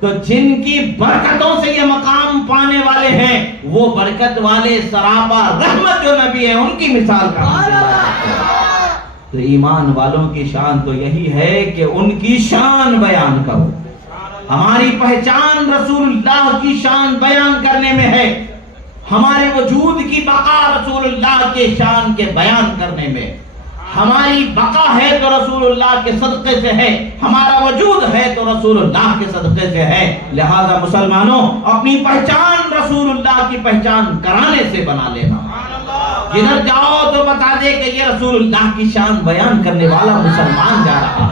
تو جن کی برکتوں سے یہ مقام پانے والے ہیں وہ برکت والے سراپا رحمت جو نبی ہیں ان کی مثال کہاں سے لا سکتے ہو؟ تو ایمان والوں کی شان تو یہی ہے کہ ان کی شان بیان کرو. ہماری پہچان رسول اللہ کی شان بیان کرنے میں ہے. ہمارے وجود کی بقا رسول اللہ کے شان کے بیان کرنے میں. ہماری بقا ہے تو رسول اللہ کے صدقے سے ہے, ہمارا وجود ہے تو رسول اللہ کے صدقے سے ہے. لہذا مسلمانوں اپنی پہچان رسول اللہ کی پہچان کرانے سے بنا لینا. جدھر جاؤ تو بتا دے کہ یہ رسول اللہ کی شان بیان کرنے والا مسلمان جا رہا.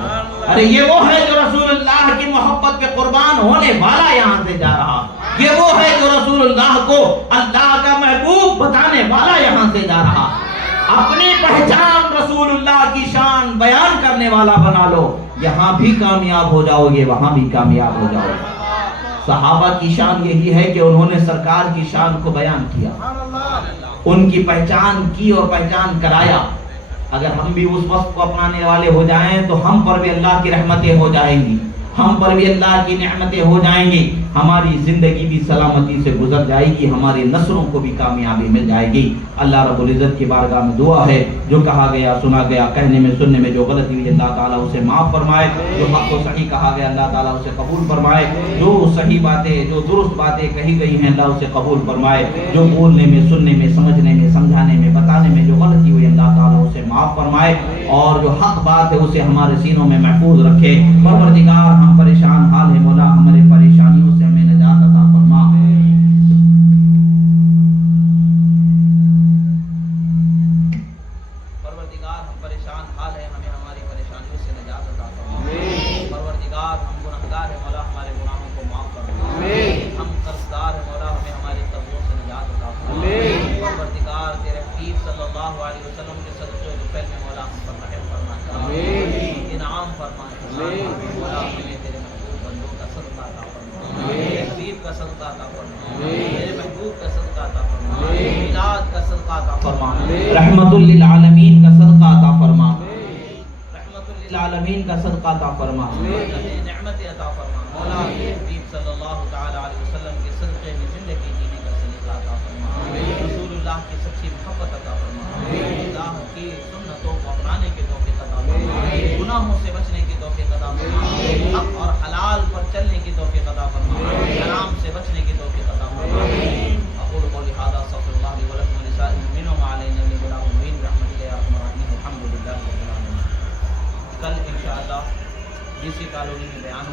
ارے یہ وہ ہے جو رسول اللہ کی محبت پہ قربان ہونے والا یہاں سے جا رہا. یہ وہ ہے جو رسول اللہ کو اللہ کا محبوب بتانے والا یہاں سے جا رہا. اپنی پہچان رسول اللہ کی شان بیان کرنے والا بنا لو، یہاں بھی کامیاب ہو جاؤ گے، وہاں بھی کامیاب ہو جاؤ گے۔ صحابہ کی شان یہی ہے کہ انہوں نے سرکار کی شان کو بیان کیا، ان کی پہچان کی اور پہچان کرایا۔ اگر ہم بھی اس وقت کو اپنانے والے ہو جائیں تو ہم پر بھی اللہ کی رحمتیں ہو جائیں گی، ہم پر بھی اللہ کی نعمتیں ہو جائیں گی، ہماری زندگی بھی سلامتی سے گزر جائے گی، ہماری نسلوں کو بھی کامیابی مل جائے گی۔ اللہ رب العزت کی بارگاہ میں دعا ہے، جو کہا گیا سنا گیا، کہنے میں سننے میں جو غلطی ہوئی اللہ تعالیٰ اسے معاف فرمائے، جو حق و صحیح کہا گیا اللہ تعالیٰ اسے قبول فرمائے، جو صحیح باتیں جو درست باتیں کہی گئی ہیں اللہ اسے قبول فرمائے، جو بولنے میں سننے میں سمجھنے میں سمجھانے میں بتانے میں جو غلطی ہوئی اللہ تعالیٰ اسے معاف فرمائے، اور جو حق بات ہے اسے ہمارے سینوں میں محفوظ رکھے۔ پروردگار ہم پریشان حال ہے مولا، ہمارے پریشانیوں سے ہمیں نجات عطا فرما۔ پروردگار ہم پریشان حال ہے، ہمیں ہماری پریشانیوں سے نجات عطا فرما۔ پروردگار ہم گنہگار ہیں مولا، ہمارے گناہوں کو معاف فرما۔ ہم قرضدار ہیں مولا، ہمیں ہماری قرضوں سے نجات عطا فرما۔ پروردگار تیرے حبیب صلی اللہ علیہ وسلم کے صدقے و فضل میں مولا ہم پر رحم فرما، انعام فرما۔ مولا ہمیں تیرے محبوب بندوں کا صدقہ عطا فرما، تیرے حبیب کا صدقہ عطا فرما، تیرے محبوب کا صدقہ عطا فرما، میلاد کا صدقہ عطا فرما، رحمت للعالمین کا صدقہ عطا فرما، رحمت للعالمین کا صدقہ عطا فرما، نعمت عطا فرما۔ مولا تیرے حبیب صلی اللہ تعالی علیہ وسلم کے صدقے میں زندگی جینے کا سلیقہ عطا فرما، رسول اللہ کی سچی محبت عطا فرما، اللہ کی سنتوں کو اپنانے کے توفیق عطا فرما، گناہوں سے بچنے کی توفیق عطا فرما، حق اور حلال پر چلنے کی توفیق عطا فرما، حرام سے بچنے کی توفیق عطا فرما۔ اقول قولی ھذا استغفر اللہ لی ولکم ولسائر المؤمنین وما علینا الا البلاغ المبین برحمتک یا ارحم الراحمین الحمد للہ رب العالمین۔ کل انشاءاللہ جس کالونی میں بیان